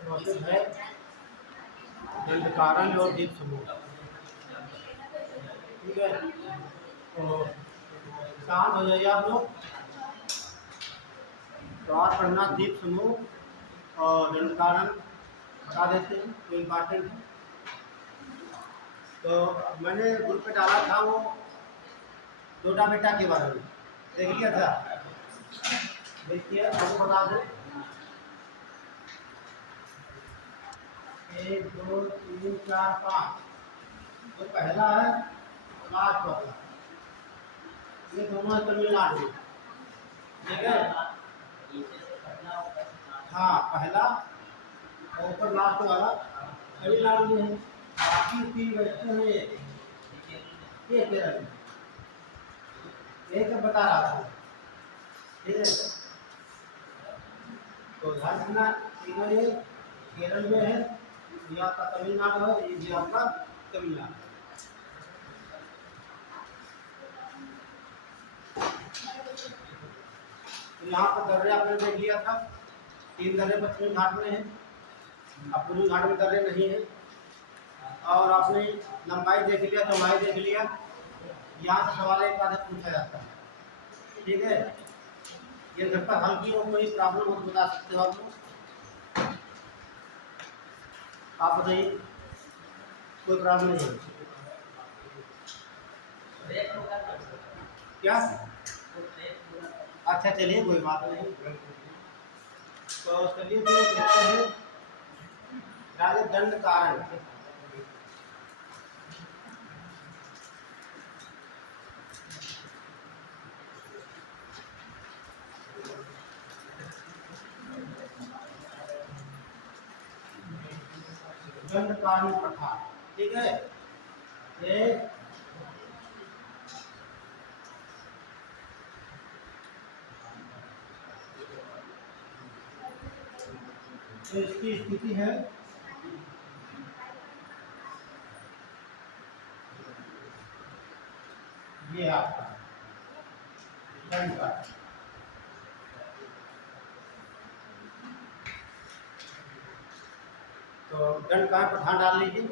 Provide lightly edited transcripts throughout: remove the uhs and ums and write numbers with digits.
Process है दंडकारण्य और दीप समूह। ठीक है, तो शांत हो जाइए आप लोग। तो आज पढ़ना दीप समूह और दंडकारण्य बता देते हैं, तो इम्पॉर्टेंट है। तो मैंने ग्रुप पे डाला था वो डोटा बेटा के बारे में, देख लिया था? देखिए आपको बता दो, 1 2 3 4 5। जो पहला है लास्ट वाला, ये दोनों है तमिलनाडु में। ठीक है, हाँ पहला और ऊपर लास्ट वाला तमिलनाडु में है। बाकी 3 बैठते हैं ये केरल में। यही सब बता रहा था। ठीक है, तो ध्यान रखना, तीनों ये केरल में है, ये आपका तमिलनाडु है, ये भी आपका तमिलनाडु। तो यहाँ पर दर्रे आपने देख लिया था, 3 दर्रे पश्चिमी घाट में है, अब पूर्वी घाट में दर्रे नहीं है। और आपने लंबाई देख लिया, चौड़ाई देख लिया। यहाँ से सवाल एक आधा पूछा जाता है। ठीक है, ये घर पर हल्की हो कोई प्रॉब्लम हो तो बता सकते हो आप बताइए, कोई प्रॉब्लम नहीं है क्या? अच्छा चलिए कोई बात नहीं। तो चलिए फिर देखते हैं राजा दंडकारण्य। दंडकारण्य प्रथा, ठीक है, ये तो इसकी स्थिति है ये आपका दंड का। तो दंड का पठार डाल लीजिए।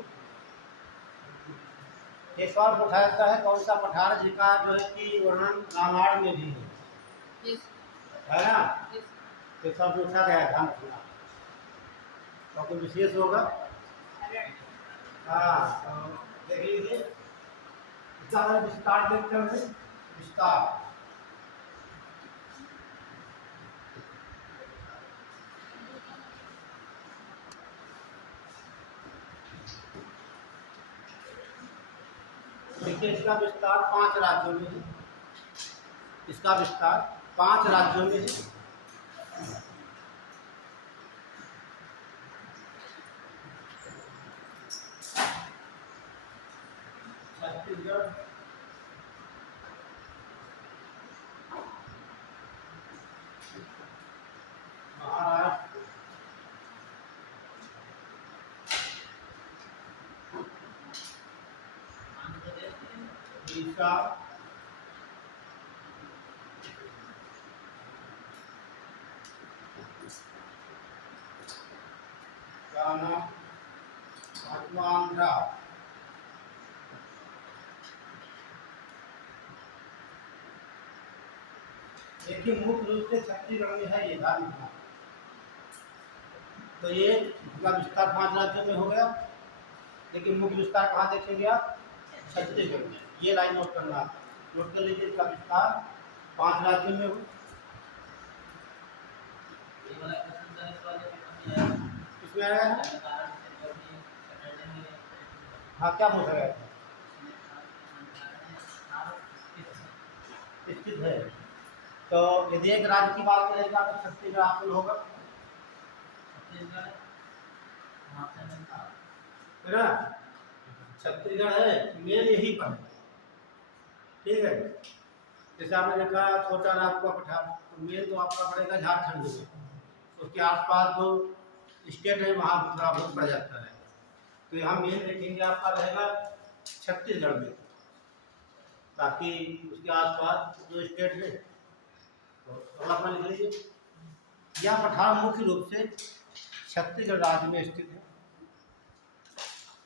एक और पूछा जाता है कौन सा पठार जिसका जो है कि वर्णन रामायण में भी है ना? तो सब पूछा गया है, ध्यान रखना। तो कोई विशेष होगा? हाँ, तो देख लीजिए, इसका विस्तार देखते हैं। विस्तार देखिए, इसका विस्तार 5 राज्यों में है। इसका विस्तार 5 राज्यों में है। छत्तीसगढ़, महाराष्ट्र, उड़ीसा, गाना, आंध्रा, देखिए मुख्य रूप से छत्तीसगढ़ में है ये धार्मिक। तो ये इसका विस्तार 5 राज्यों में हो गया, लेकिन मुख्य विस्तार कहाँ देखेंगे आप? छत्तीसगढ़ में। ये लाइन नोट करना, नोट कर लीजिए, इसका विस्तार 5 राज्यों में हो। इसमें आया है? हाँ, क्या पूछा गया था? स्थित है। तो यदि एक राज्य की बात करेगा तो छत्तीसगढ़ हासिल होगा, है ना? छत्तीसगढ़ है, मेन यही पर है। ठीक है, जैसे आपने देखा छोटा नागपुर का पठार, तो मेन तो आपका पड़ेगा झारखंड में। उसके आसपास जो स्टेट है वहाँ दूसरा बहुत बढ़ जाता है। तो यहाँ मेन देखेंगे आपका रहेगा छत्तीसगढ़ में, बाकी उसके आसपास जो स्टेट है तो अपना लिख लीजिए। यह पठार मुख्य रूप से छत्तीसगढ़ राज्य में स्थित है।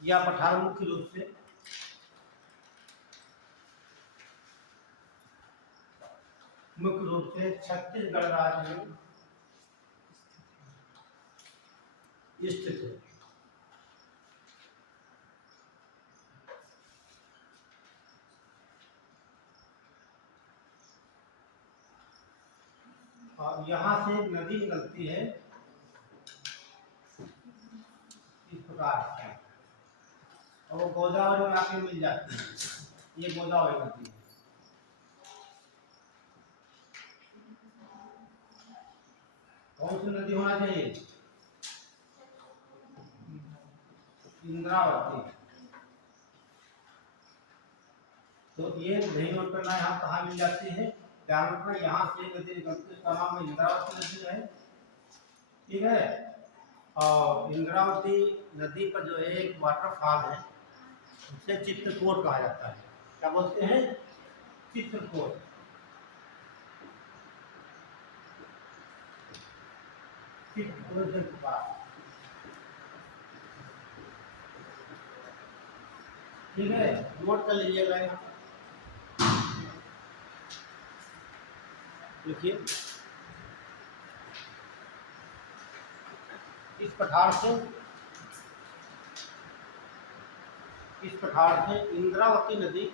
यह पठार मुख्य रूप से छत्तीसगढ़ राज्य में स्थित है। और यहाँ से नदी निकलती है इस प्रकार से, और वो गोदावरी में आके मिल जाती है। ये गोदावरी नदी है। कौन सी नदी होना चाहिए? इंद्रावती। तो ये नहीं नोट करना, यहाँ कहाँ मिल जाती है, ध्यान रखना। यहाँ से नदी निकलती है, उसका नाम इंद्रावती नदी है। ठीक है। और इंद्रावती नदी पर जो है एक वाटरफॉल है, उसे चित्रकूट कहा जाता है। क्या बोलते हैं? चित्रकूट। चित्रकूट जलप्रपात। ठीक है, नोट कर लीजिएगा। यहाँ देखिए, इस पठार से इंद्रावती नदी,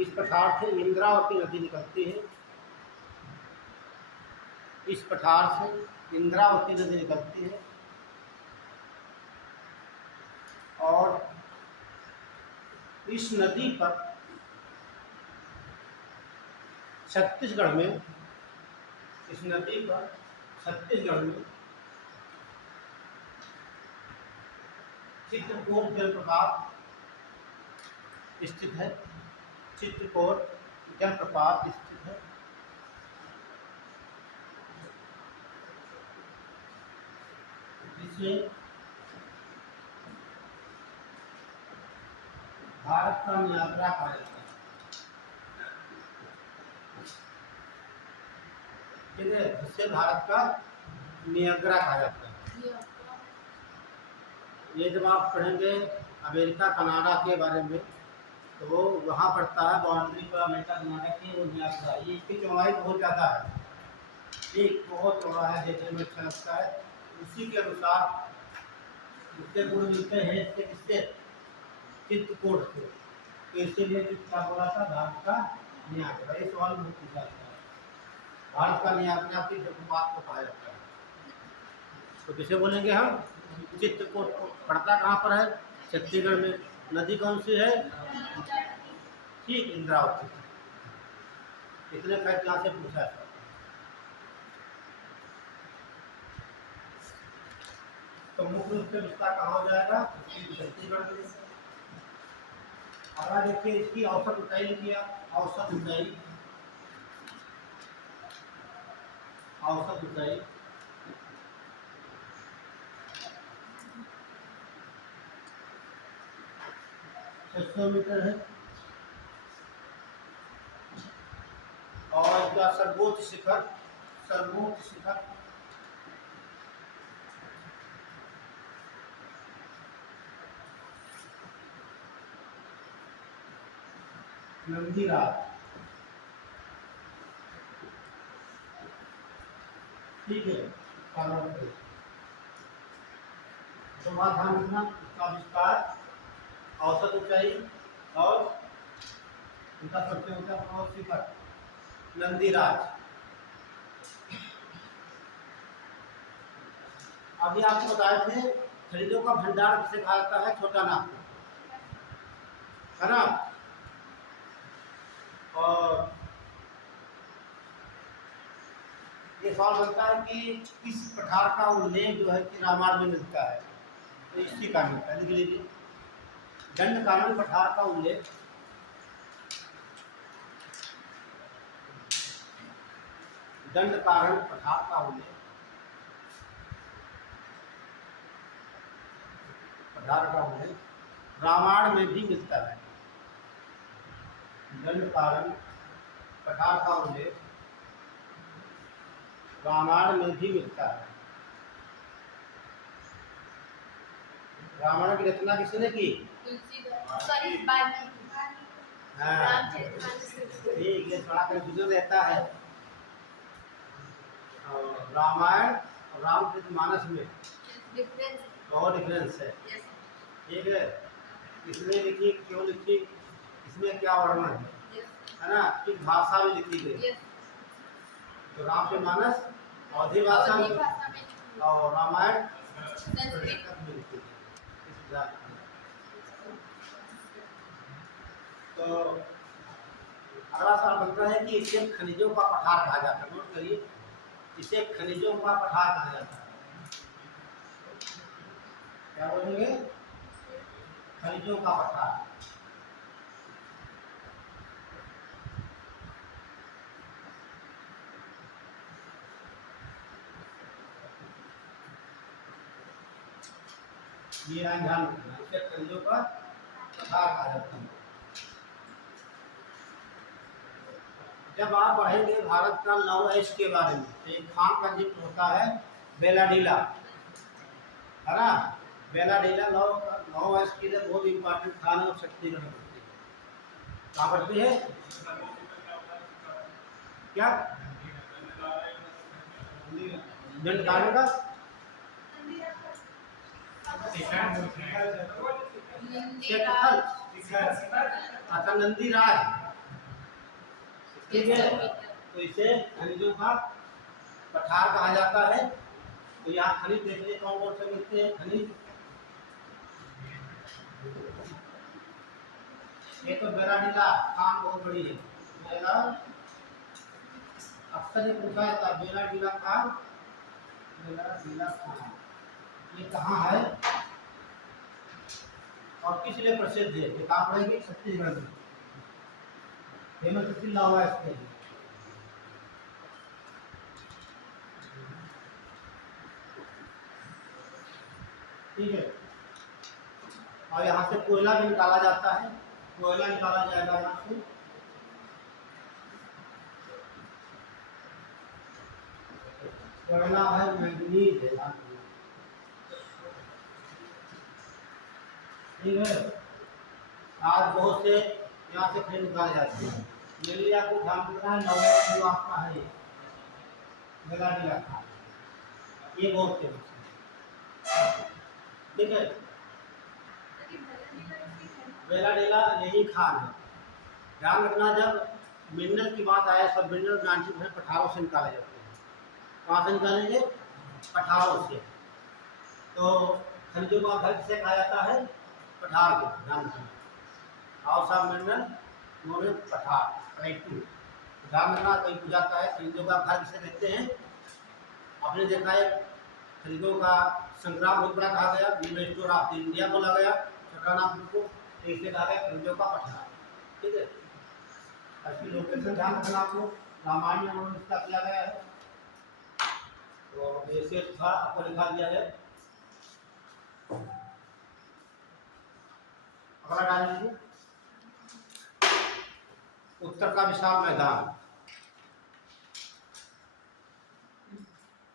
इस पठार से इंद्रावती नदी निकलती है। इस पठार से इंद्रावती नदी निकलती है और इस नदी पर छत्तीसगढ़ में चित्रकूट जलप्रपात स्थित है। चित्रकूट जलप्रपात स्थित है। जिसे भारत का नियाग्रा कहा जाता है। ठीक है, जिसे भारत का नियाग्रा कहा जाता है। ये जब आप पढ़ेंगे अमेरिका कनाडा के बारे में, तो वो वहाँ पड़ता है बाउंड्री पर अमेरिका कनाडा की, वो नियाग्रा। ये इसकी चौड़ाई बहुत ज़्यादा है, एक बहुत चौड़ा है, देखने में अच्छा लगता है। उसी के अनुसार उसके गुण मिलते हैं इससे चित्रकूट से। तो इसीलिए क्या बोला था, भारत का नियाग्रा। ये सवाल बहुत पूछा जाता है, भारत का नियाग्रा की जलप्रपात को कहा जाता है। तो किसे बोलेंगे हम? चित्रकूट। पड़ता कहाँ पर है? छत्तीसगढ़ में। नदी कौन सी है? ठीक, इंद्रावती। इतने फैक्ट यहाँ से पूछा है। तो मुख्य रूप से विस्तार कहाँ हो जाएगा? छत्तीसगढ़ में। अगला देखिए, इसकी औसत ऊंचाई लिखिए। औसत ऊंचाई 600 मीटर है। और इसका सर्वोच्च शिखर नंदीराज। ठीक है, तो बात ध्यान रखना, इसका विस्तार, औसत ऊंचाई और उनका सबसे ऊंचा पर्वत शिखर नंदीराज। अभी आपको बताए थे खनिजों का भंडार किसे कहा जाता है? छोटा नागपुर, है ना। और ये सवाल बनता है कि किस पठार का उल्लेख जो है कि रामायण में मिलता है? तो इसी का मिलता है, लिख लीजिए। दंडकारण्य पठार का उल्लेख रामायण में भी मिलता है। दंडकारण्य पठार का उल्लेख रामायण में भी मिलता है। रामायण की रचना किसने की? सॉरी, हाँ ठीक, ये थोड़ा कंफ्यूजन रहता है। और रामायण और रामचरितमानस में बहुत डिफरेंस है। ठीक है, किसने लिखी, क्यों लिखी, इसमें क्या वर्णन है ना, किस भाषा में लिखी गई। तो रामचरितमानस अवधी भाषा में और रामायण संस्कृत में लिखी गई। इस प्रकार। तो अगला सवाल बनता है कि इसे खनिजों का पठार कहा जाता है। नोट करिए, इसे खनिजों का पठार कहा जाता है। क्या बोलेंगे? खनिजों का पठार। ये ध्यान रखना, इसे खनिजों का पठार कहा जाता है। जब आप पढ़ेंगे भारत का लौह अयस्क के बारे में, तो एक खान का जिक्र होता है बेलाडीला, है ना। बेलाडीला लौह अयस्क के लिए बहुत इंपॉर्टेंट खान है और छत्तीसगढ़ में पड़ती है। कहाँ पड़ती है? क्या दंडकारण्य का? अच्छा, नंदी राज। ठीक है, तो इसे खनिजों का पठार कहा जाता है। तो यहाँ खनिज देखिए कौन कौन से मिलते हैं खनिज। ये तो बेलाडीला खान बहुत बड़ी है। बेला, अक्सर ये पूछा जाता है बेलाडीला खान, बेलाडीला खान ये कहाँ है और किस लिए प्रसिद्ध है? ये कहाँ पड़ेगी? छत्तीसगढ़ में। फेमस जिला हुआ इसके लिए। ठीक है, और यहाँ से कोयला भी निकाला जाता है। कोयला निकाला जाएगा यहाँ से। कोयला है, मैंगनीज है। ठीक है, आज बहुत से यहाँ से खनिज निकाले जाते हैं। मेरे आपको ध्यान रखना है, नौवें जो आपका है बेलाडीला खान, ये बहुत फेमस है। ठीक है, बेलाडीला यही खान है। ध्यान रखना, जब मिनरल की बात आए, सब मिनरल 90% पठारों से निकाले जाते हैं। कहाँ से निकालेंगे? पठारों से। तो खनिजों का घर किसे कहा जाता है? पठार को। ध्यान रखना, house of mineral known as पठार, राइट टू। ध्यान रखना, कहीं पूछाता है खनिजों का घर किसे कहते हैं। आपने देखा है खनिजों का संग्राम बहुत बड़ा कहा गया, यूनिवर्सिटी ऑफ इंडिया बोला गया छोटा नागपुर को, इसे कहा गया खनिजों का पठार। ठीक है, इसकी लोकेशन ध्यान रखना आपको, रामायण में उन्होंने इसका किया गया है। तो ऐसे था आपको लिखा दिया है। अगला डाल लीजिए, उत्तर का विशाल मैदान।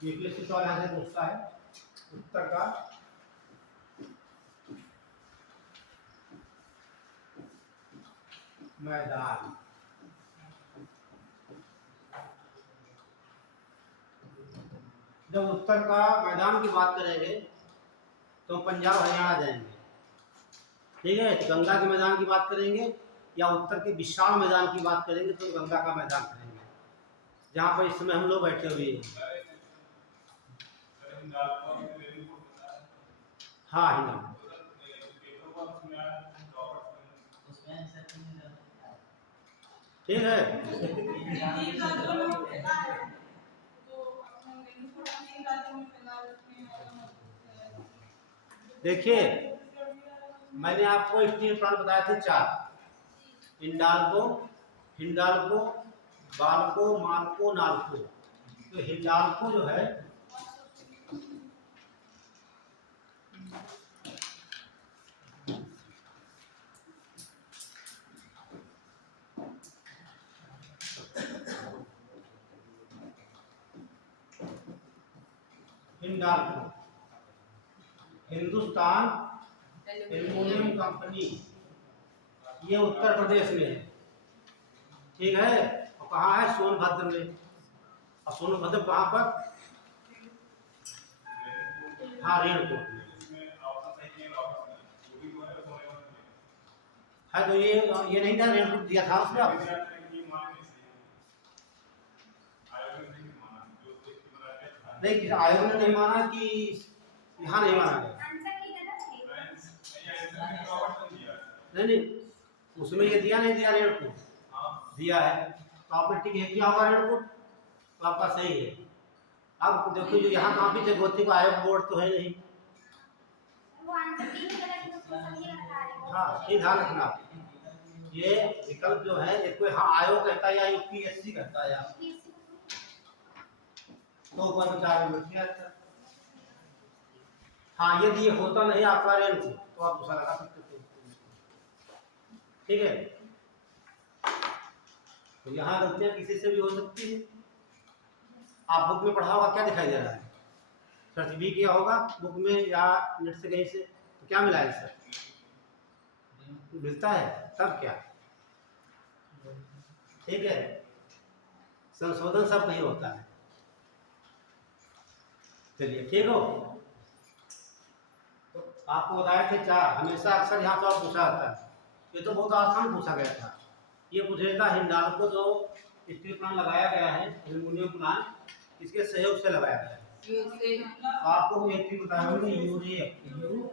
यूपीएससी सवाल यहाँ से पूछता है, उत्तर का मैदान। जब उत्तर का मैदान की बात करेंगे तो पंजाब हरियाणा जाएंगे। ठीक है, तो गंगा के मैदान की बात करेंगे या उत्तर के विशाल मैदान की बात करेंगे तो गंगा का मैदान करेंगे, जहाँ पर इस समय हम लोग बैठे हुए हैं। हाँ, हिंदा ठीक है। देखिए, मैंने आपको स्टील प्लांट बताए थे 4, हिंडाल्को, हिंडाल्को, बाल्को, माल्को, नाल्को। तो हिंडाल्को जो है हिंडाल्को, हिंदुस्तान एल्युमिनियम कंपनी, ये उत्तर प्रदेश में है। ठीक है, और कहाँ है? सोनभद्र में। और सोनभद्र कहाँ पर? हाँ, रेणुकूट में है। तो ये नहीं था, रेणुकूट दिया था उसमें आपको? नहीं, किसी आयोग ने नहीं माना कि यहाँ नहीं माना गया? नहीं नहीं, उसमें ये दिया नहीं दिया, रेणुकूट दिया है। तो आपने टिक है किया होगा रेणुकूट, तो आपका सही है। अब देखो जो यहाँ कहाँ भी जगवती का आयोग बोर्ड तो है नहीं। हाँ, ये ध्यान रखना, ये विकल्प जो है एक कोई आयोग कहता है या यूपीएससी कहता है, तो ऊपर विचार में। हाँ, यदि ये होता नहीं आपका रेणुकूट तो आप दूसरा लगा सकते थे। ठीक है, तो यहाँ गलतियाँ किसी से भी हो सकती है। आप बुक में पढ़ा होगा, क्या दिखाई दे रहा है? सर्च भी किया होगा बुक में या नेट से कहीं से, तो क्या मिला है सर? मिलता है, तब क्या? ठीक है, संशोधन सब नहीं होता है। चलिए, ठीक हो। तो आपको बताया थे 4, हमेशा अक्सर यहाँ पर पूछा जाता है। ये तो बहुत आसान पूछा गया था। ये पूछेगा हिंडाल्को जो स्टील प्लांट लगाया गया है, एल्युमिनियम प्लांट, किसके सहयोग से लगाया गया है? आपको एक चीज बताया होगा, यूरेक, URE,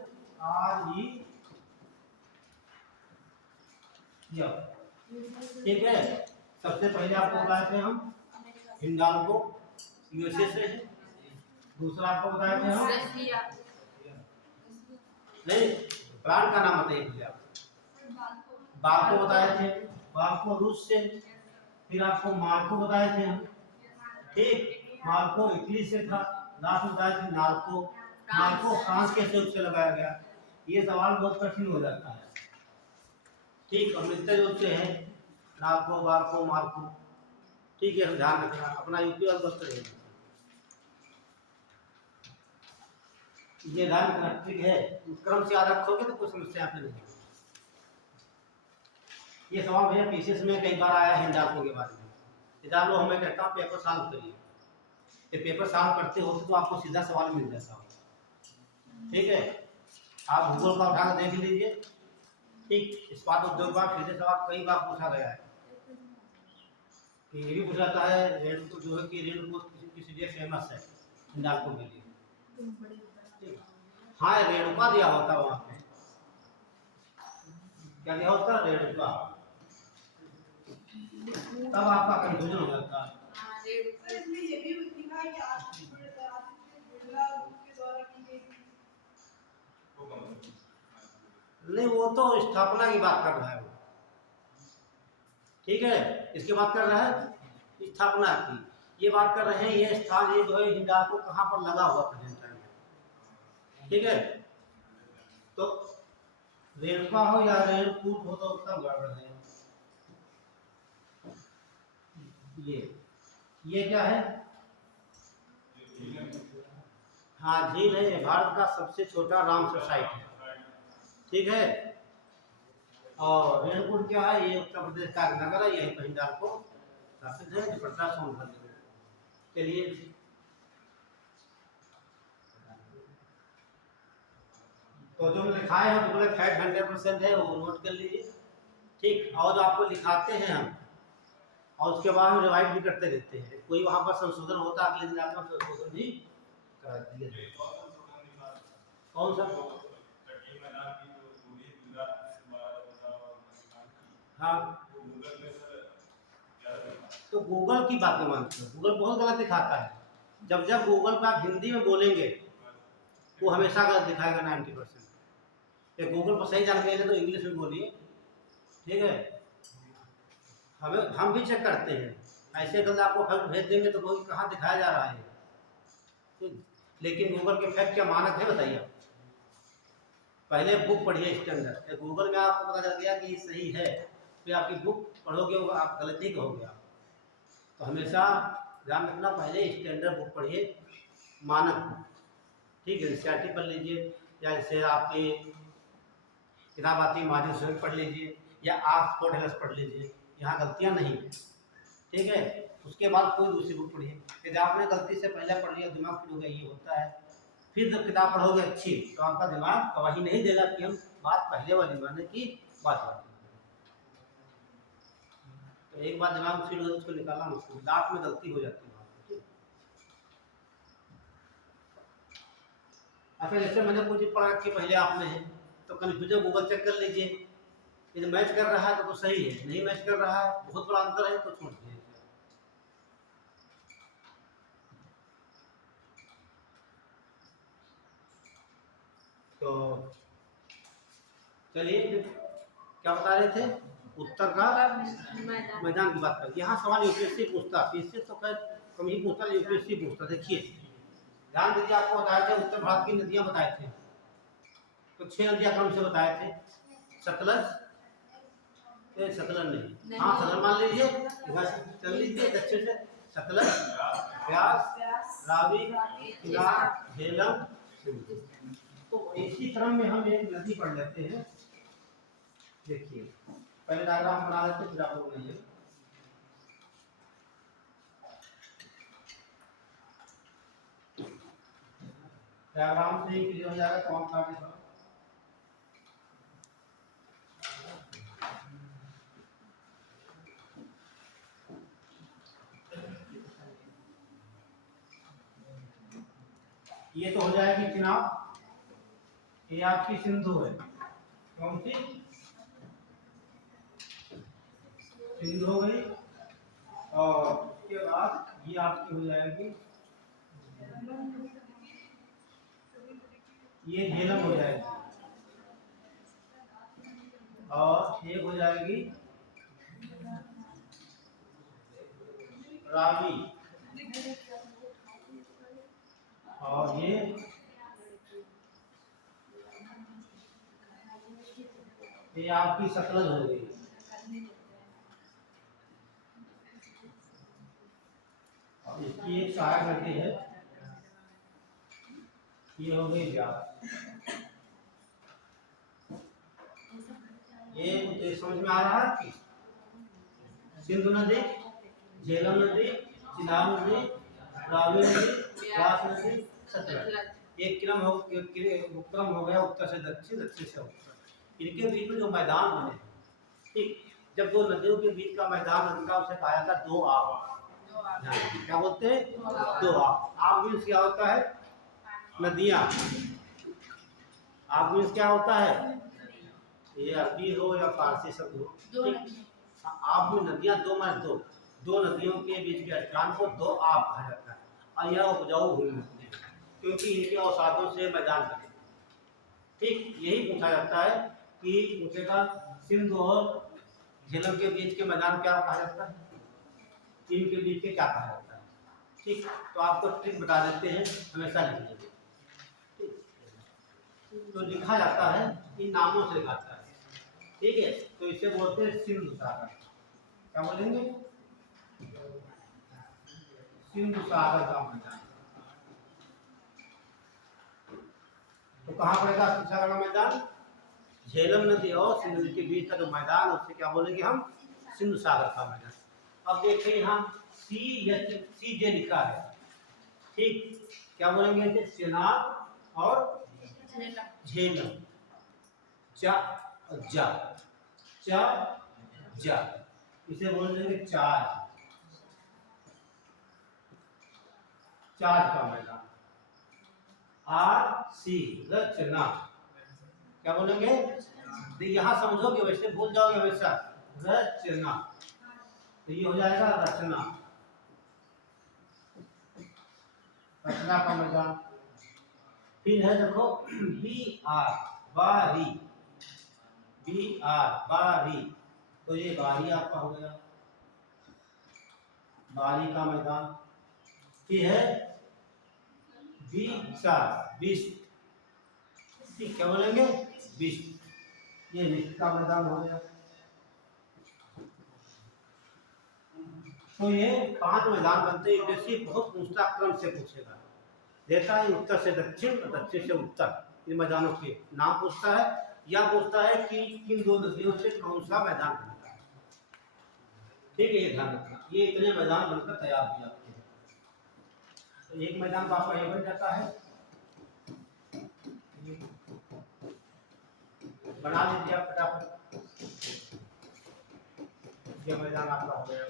ठीक है। सबसे पहले आपको बताए थे हम हिंडाल्को USA से है। दूसरा आपको बताए थे हम, नहीं, प्लांट का नाम बताइए मुझे। आप बाल्को बताए थे, बाल्को रूस से। फिर आपको मार्को बताए थे हम, ठीक, मार्को इटली से था। लास्ट बताए थे नार्को, मार्को फ्रांस के सहयोग से लगाया गया। ये सवाल बहुत कठिन हो जाता है। ठीक, और मिलते जुलते हैं नार्को, बार्को, मार्को। ठीक है, ध्यान रखना, अपना यूपी और बस रहेगा। ये ध्यान रखना, ठीक है। क्रम से याद रखोगे तो कोई समस्या पे नहीं। ये सवाल भैया पीसीएस में कई बार आया है हिंडाल्को के बारे में। इधर लो, हमें कहता हूँ पेपर सॉल्व करिए। ये पेपर सॉल्व करते होते तो आपको सीधा सवाल मिल जाता हो। ठीक है, आप गूगल का उठा कर देख लीजिए। ठीक, इस्पात उद्योग का फिर से सवाल कई बार पूछा गया है। ये भी पूछा जाता है रेणुकूट जो है कि रेणुकूट किस लिए फेमस है हिंडाल्को के लिए। हाँ, रेणुका दिया होता है वहाँ पे, क्या दिया होता है? रेणुका। तब आपका कंफ्यूजन हो जाता है। नहीं, वो तो स्थापना की बात कर रहा है वो। ठीक है, इसकी बात कर रहा है स्थापना की। ये बात कर रहे हैं ये स्थान, ये जो है हिंडाल्को कहाँ पर लगा हुआ प्रेजेंट टाइम में। ठीक है, तो रेणुका हो या रेणुकूट हो तो सब गड़बड़ है। ये क्या है? हाँ, झील है, भारत का सबसे छोटा रामसर साइट है। ठीक है, और रेणुकूट क्या है? ये उत्तर प्रदेश का नगर है, यही हिंडाल्को प्रसिद्ध है, पटना सोनभद्र। चलिए, तो जो लिखाए हैं तो बोले फैक्ट 100% है, वो नोट कर लीजिए। ठीक, और जो आपको लिखाते हैं हम, और उसके बाद हम रिवाइज भी करते रहते हैं। कोई वहाँ पर संशोधन होता है, अगले दिन आपका संशोधन भी करा दिए। कौन सा? हाँ, तो गूगल की बात मानते हो? गूगल बहुत गलत दिखाता है। जब जब गूगल पर आप हिंदी में बोलेंगे वो हमेशा गलत दिखाएगा 90%। या गूगल पर सही जानकारी है तो इंग्लिश में बोलिए। ठीक है, हम भी चेक करते हैं। ऐसे गलत आपको फैक्ट भेज देंगे तो कोई कहाँ दिखाया जा रहा है। लेकिन गूगल के फैक्ट क्या मानक है बताइए आप? पहले बुक पढ़िए इसके अंदर, गूगल में आपको पता चल गया कि सही है, फिर आपकी बुक पढ़ोगे आप गलती कहोगे आप। तो हमेशा ध्यान रखना, पहले स्टैंडर्ड बुक पढ़िए, मानक बुक। ठीक है, एनसीईआरटी पढ़ लीजिए, या जैसे आपकी किताब आती है महाजन स्वयं पढ़ लीजिए, या ऑक्सफोर्ड हेल्स पढ़ लीजिए, यहाँ गलतियाँ नहीं है। ठीक है, उसके बाद कोई दूसरी बुक पढ़िए। यदि आपने गलती से पहले पढ़ लिया, दिमाग फिर हो गया, ये होता है। फिर जब किताब पढ़ोगे अच्छी, तो आपका दिमाग गवाही नहीं देगा कि हम बात पहले वाली माने की बात वाली। तो एक बार दिमाग फिर हो, उसको निकालना मुश्किल, लास्ट में गलती हो जाती है। अच्छा, जैसे मैंने कोई चीज पढ़ रखी पहले आपने है, तो कन्फ्यूजन गूगल चेक कर लीजिए, यदि मैच कर रहा है तो सही है, नहीं मैच कर रहा है, बहुत बड़ा अंतर है, तो छोड़ दीजिए। तो चलिए, क्या बता रहे थे, उत्तर का मैदान की बात करें। यहाँ सवाल यूपीएससी पूछता, पीएससी तो खैर कम ही पूछता, यूपीएससी पूछता। देखिए ध्यान दीजिए, आपको बताए थे उत्तर भारत की नदियां बताए थे, तो 6 नदियां क्रम से बताए थे। सतलज, सतलज नहीं, हाँ सतलज मान लीजिए, चल लीजिए दक्षिण से, सतलज, व्यास, रावी, किनार, झेलम, सिंधु। तो इसी क्रम में हम एक नदी पढ़ लेते हैं। देखिए पहले डायग्राम बना लेते, फिर आप लोग बनाइए। डायग्राम से ही क्लियर हो जाएगा, तो हम आगे बढ़ो। ये तो हो जाएगी चिनाब, ये आपकी सिंधु है, कौन सी सिंधु हो गई, और उसके बाद ये आपकी हो जाएगी, ये झेलम हो जाएगी, और एक हो जाएगी रावी, और ये आपकी सतलज हो गई। और इसकी एक सहायक नदी है, ये हो गई व्यास। ये समझ में आ रहा है कि सिंधु नदी, झेलम नदी, चिनाब नदी, रावी नदी, व्यास नदी, सतलज। एक क्रम हो गया उत्तर से दक्षिण, दक्षिण से उत्तर। इनके बीच में जो मैदान बने, ठीक, जब दो नदियों के बीच का मैदान बनता है, उसे कहा जाता है दो आप। क्या बोलते हैं, दो आप मीन्स क्या होता है, नदियां। आप मीन्स क्या होता है, ये अरबी हो या फारसी शब्द हो, ठीक, आप में नदियां दो में दो नदियों के बीच के स्थान को दो आप कहा जाता है। और यह उपजाऊ भूमि होती है, क्योंकि इनके अवसादों से मैदान बने। ठीक, यही पूछा जाता है कि पूछेगा सिंधु और झेलम के बीच के मैदान क्या कहा जाता है, इनके बीच के क्या कहा जाता है। ठीक, तो आपको ट्रिक बता देते हैं, हमेशा लिख लीजिए। ठीक, तो लिखा जाता है, इन नामों से लिखाता है। ठीक है, तो इसे बोलते हैं सिंधु सागर। क्या बोलेंगे, सिंधु सागर का मैदान। तो कहाँ पड़ेगा सिंधु सागर का मैदान, झेलम नदी और सिंधु नदी के बीच का जो मैदान, उससे क्या बोलेंगे हम, सिंधु सागर का मैदान। अब देखिए यहाँ सी जे लिखा है, ठीक, क्या बोलेंगे, चिनाब और झेलम, चा जा चा जा, इसे बोल देंगे चार का मैदान। आर सी रचना, क्या बोलेंगे, यहाँ समझोगे, वैसे भूल जाओगे हमेशा, रचना, तो ये हो जाएगा रचना, रचना का मैदान। फिर है देखो बी आर, बारी, बी आर बारी, तो ये बारी आपका हो गया, बारी का मैदान। फिर है बी चार, बीस, ठीक, क्या बोलेंगे, बीस, ये लिस्ट का मैदान हो गया। तो ये 5 मैदान बनते हैं, यूपीएससी बहुत पूछता क्रम से पूछेगा। देता है उत्तर से दक्षिण और दक्षिण से उत्तर। इन मैदानों के नाम पूछता है, या पूछता है कि किन दो नदियों से कौन सा मैदान बनता है। ठीक है, ये ध्यान रखना, ये इतने मैदान बनकर तैयार हो जाते हैं। तो एक मैदान का आपका ये बन जाता है, बना लीजिए आप फटाफट, ये मैदान आपका हो गया।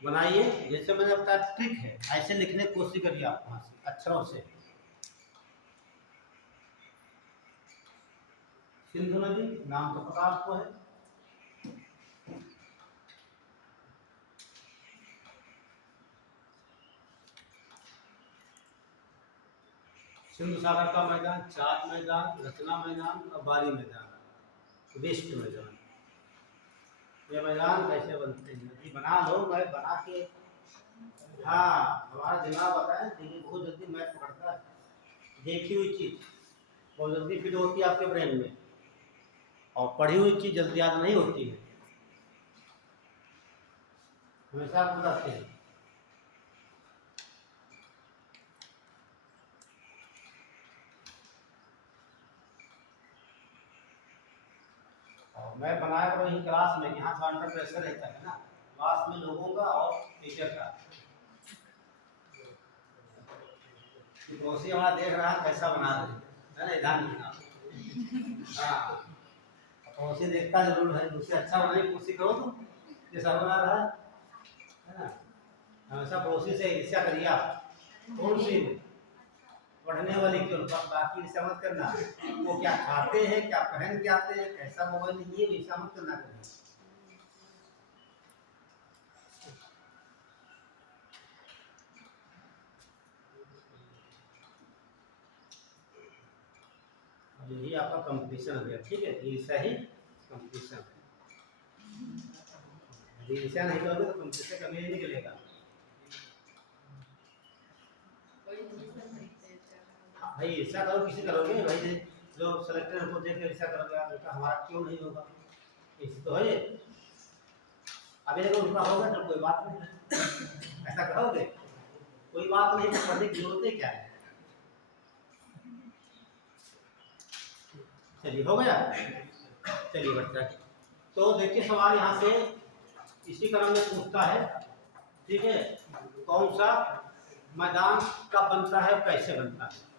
बनाइए, जैसे मैंने बताया ट्रिक है, ऐसे लिखने की कोशिश करिए आप वहां से अक्षरों से। सिंधु नदी नाम तो पता आपको है, सिंधु सागर का मैदान, चार मैदान, रचना मैदान और बारी मैदान, वेस्ट मैदान। ये मैदान कैसे बनते हैं, नदी बना लो, मैं बना के, हाँ हमारा दिमाग बताए, देखिए बहुत जल्दी मैथ पकड़ता है, देखी हुई चीज बहुत जल्दी फिट होती है आपके ब्रेन में, और पढ़ी हुई चीज जल्दी याद नहीं होती है, हमेशा आप बताते हैं। और मैं बनाया वही क्लास में, यहाँ तो अंडर प्रेशर रहता है ना, क्लास में लोगों का और टीचर का, पड़ोसी हमारा देख रहा है कैसा बना रहे है ना, ध्यान रखना। हाँ, पड़ोसी देखता जरूर है, उससे अच्छा बनाने की कोशिश करो तुम, जैसा बना रहा है ना। हमेशा पड़ोसी से ईर्ष्या करिए आप, कौन सी पढ़ने वाली क्यों, बाकी ईर्ष्या मत करना, वो क्या खाते हैं, क्या पहन के आते हैं, कैसा मोबाइल, ये ईर्ष्या मत करना करिए। यही आपका कंपटीशन हो गया, ठीक है, ईर्ष्या ही कंपटीशन है। यदि ईर्ष्या नहीं करोगे तो कंपटीशन कभी नहीं निकलेगा। भाई ईर्ष्या करो, किसी करोगे भाई, जो सेलेक्टर को देख के ईर्ष्या करोगे आप, उनका हमारा क्यों नहीं होगा, इसी तो है। अभी अगर उनका होगा तो कोई बात नहीं, ऐसा करोगे कोई बात नहीं, तो पढ़ने की जरूरत क्या है। चलिए हो गया, चलिए बच्चा, तो देखिए सवाल यहाँ से इसी क्रम में पूछता है, ठीक है, कौन सा मैदान कब बनता है, कैसे बनता है।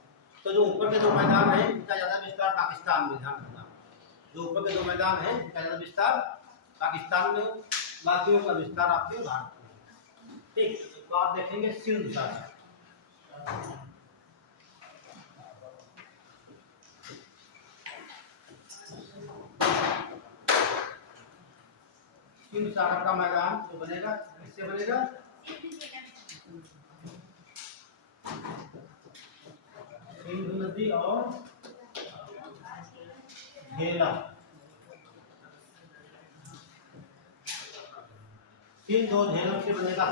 तो जो ऊपर के दो मैदान है उनका ज्यादा विस्तार पाकिस्तान में, ध्यान रखना, जो ऊपर के दो मैदान है उनका ज्यादा विस्तार पाकिस्तान में, बाकियों का विस्तार आपके भारत में। ठीक, तो आप देखेंगे सिंधु सागर, सिंधु सागर का मैदान जो बनेगा, किससे बनेगा, सिंधु नदी और झेलम, इन दो झेलम से बनेगा।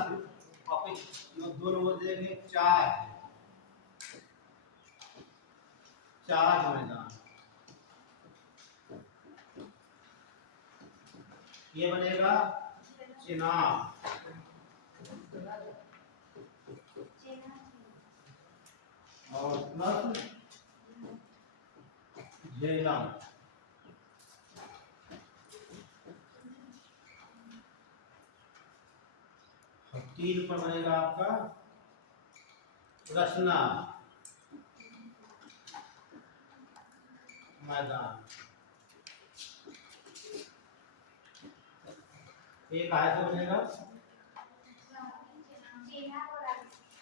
दो नंबर देंगे, चार मैदान, ये बनेगा चिनाब, और प्लस झेलम, तीन पर बनेगा आपका रचना मैदान, एक आया तो बनेगा,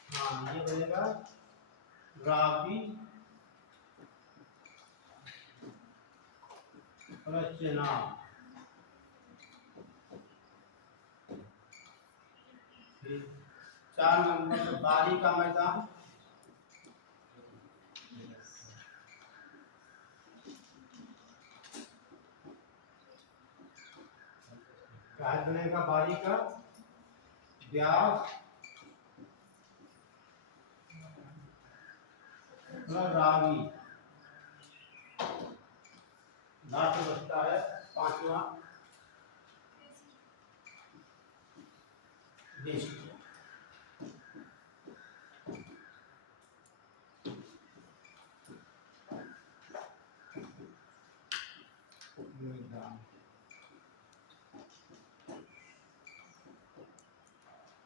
हाँ ये बनेगा रावी रचना। चार नंबर बारी का मैदान, बनेगा बारी का व्यास रावी। लास्ट बचता है पांचवा विष्ट।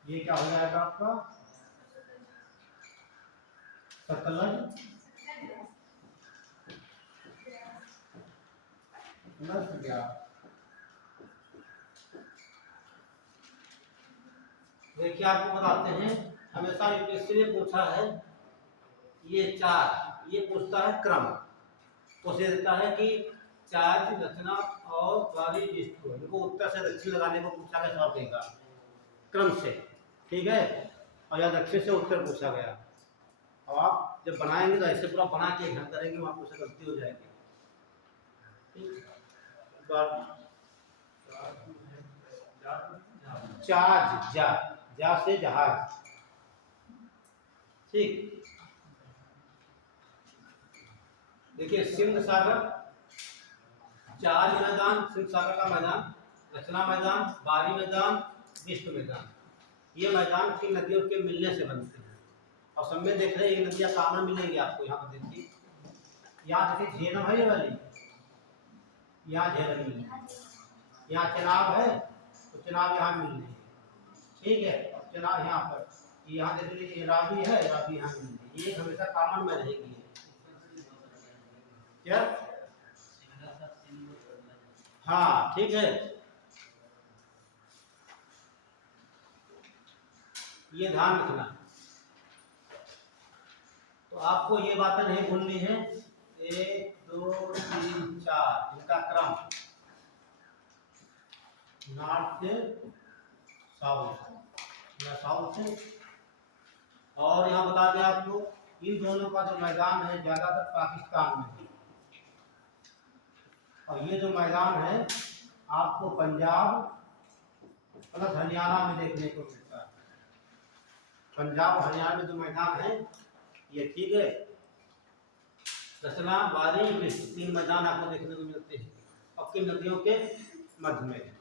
ये क्या हो जाएगा आपका? सतलज प्लस व्यास। देखिए आपको बताते हैं, हमेशा यूपीएससी ने पूछा है ये चार, ये पूछता है क्रम, उसे देता है कि चार्ज, रचना और द्वारी विष्ट को, इनको उत्तर से दक्षिण लगाने को पूछा गया सवाल देगा क्रम से, ठीक है, और या दक्षिण से उत्तर पूछा गया। अब आप जब बनाएंगे तो ऐसे पूरा बना के ध्यान करेंगे, वहाँ कुछ गलती हो जाएगी। चार्ज, जा से जहाज, ठीक। देखिए सिंध सागर, चार्ज मैदान, सिंध सागर का मैदान, रचना मैदान, बारी मैदान, विष्ट मैदान, ये मैदान किन नदियों के मिलने से बनते हैं। और सब में देख रहे हैं ये नदियाँ कहाँ मिलेंगी आपको, यहाँ पर देखिए, यहाँ देखिए झेलम है ये वाली, यहाँ झेलम मिल, यहाँ चनाब है तो चनाब यहाँ मिल रही है, ठीक है, चनाब यहाँ पर, यहाँ देख लीजिए रावी है, रावी यहाँ मिल रही है, ये हमेशा कॉमन में रहेगी क्या? हाँ ठीक है, ये ध्यान रखना। तो आपको ये बातें नहीं भूलनी है, 1 2 3 4 इनका क्रम, नॉर्थ से साउथ या साउथ से। और यहाँ बता दें आपको, इन दोनों का जो मैदान है ज्यादातर पाकिस्तान में है, और ये जो मैदान है आपको पंजाब प्लस हरियाणा में देखने को मिलता है। पंजाब हरियाणा में जो मैदान है ये, ठीक है, रचना, बारी, विष्ट, 3 मैदान आपको देखने को मिलते हैं, और किन नदियों के मध्य में।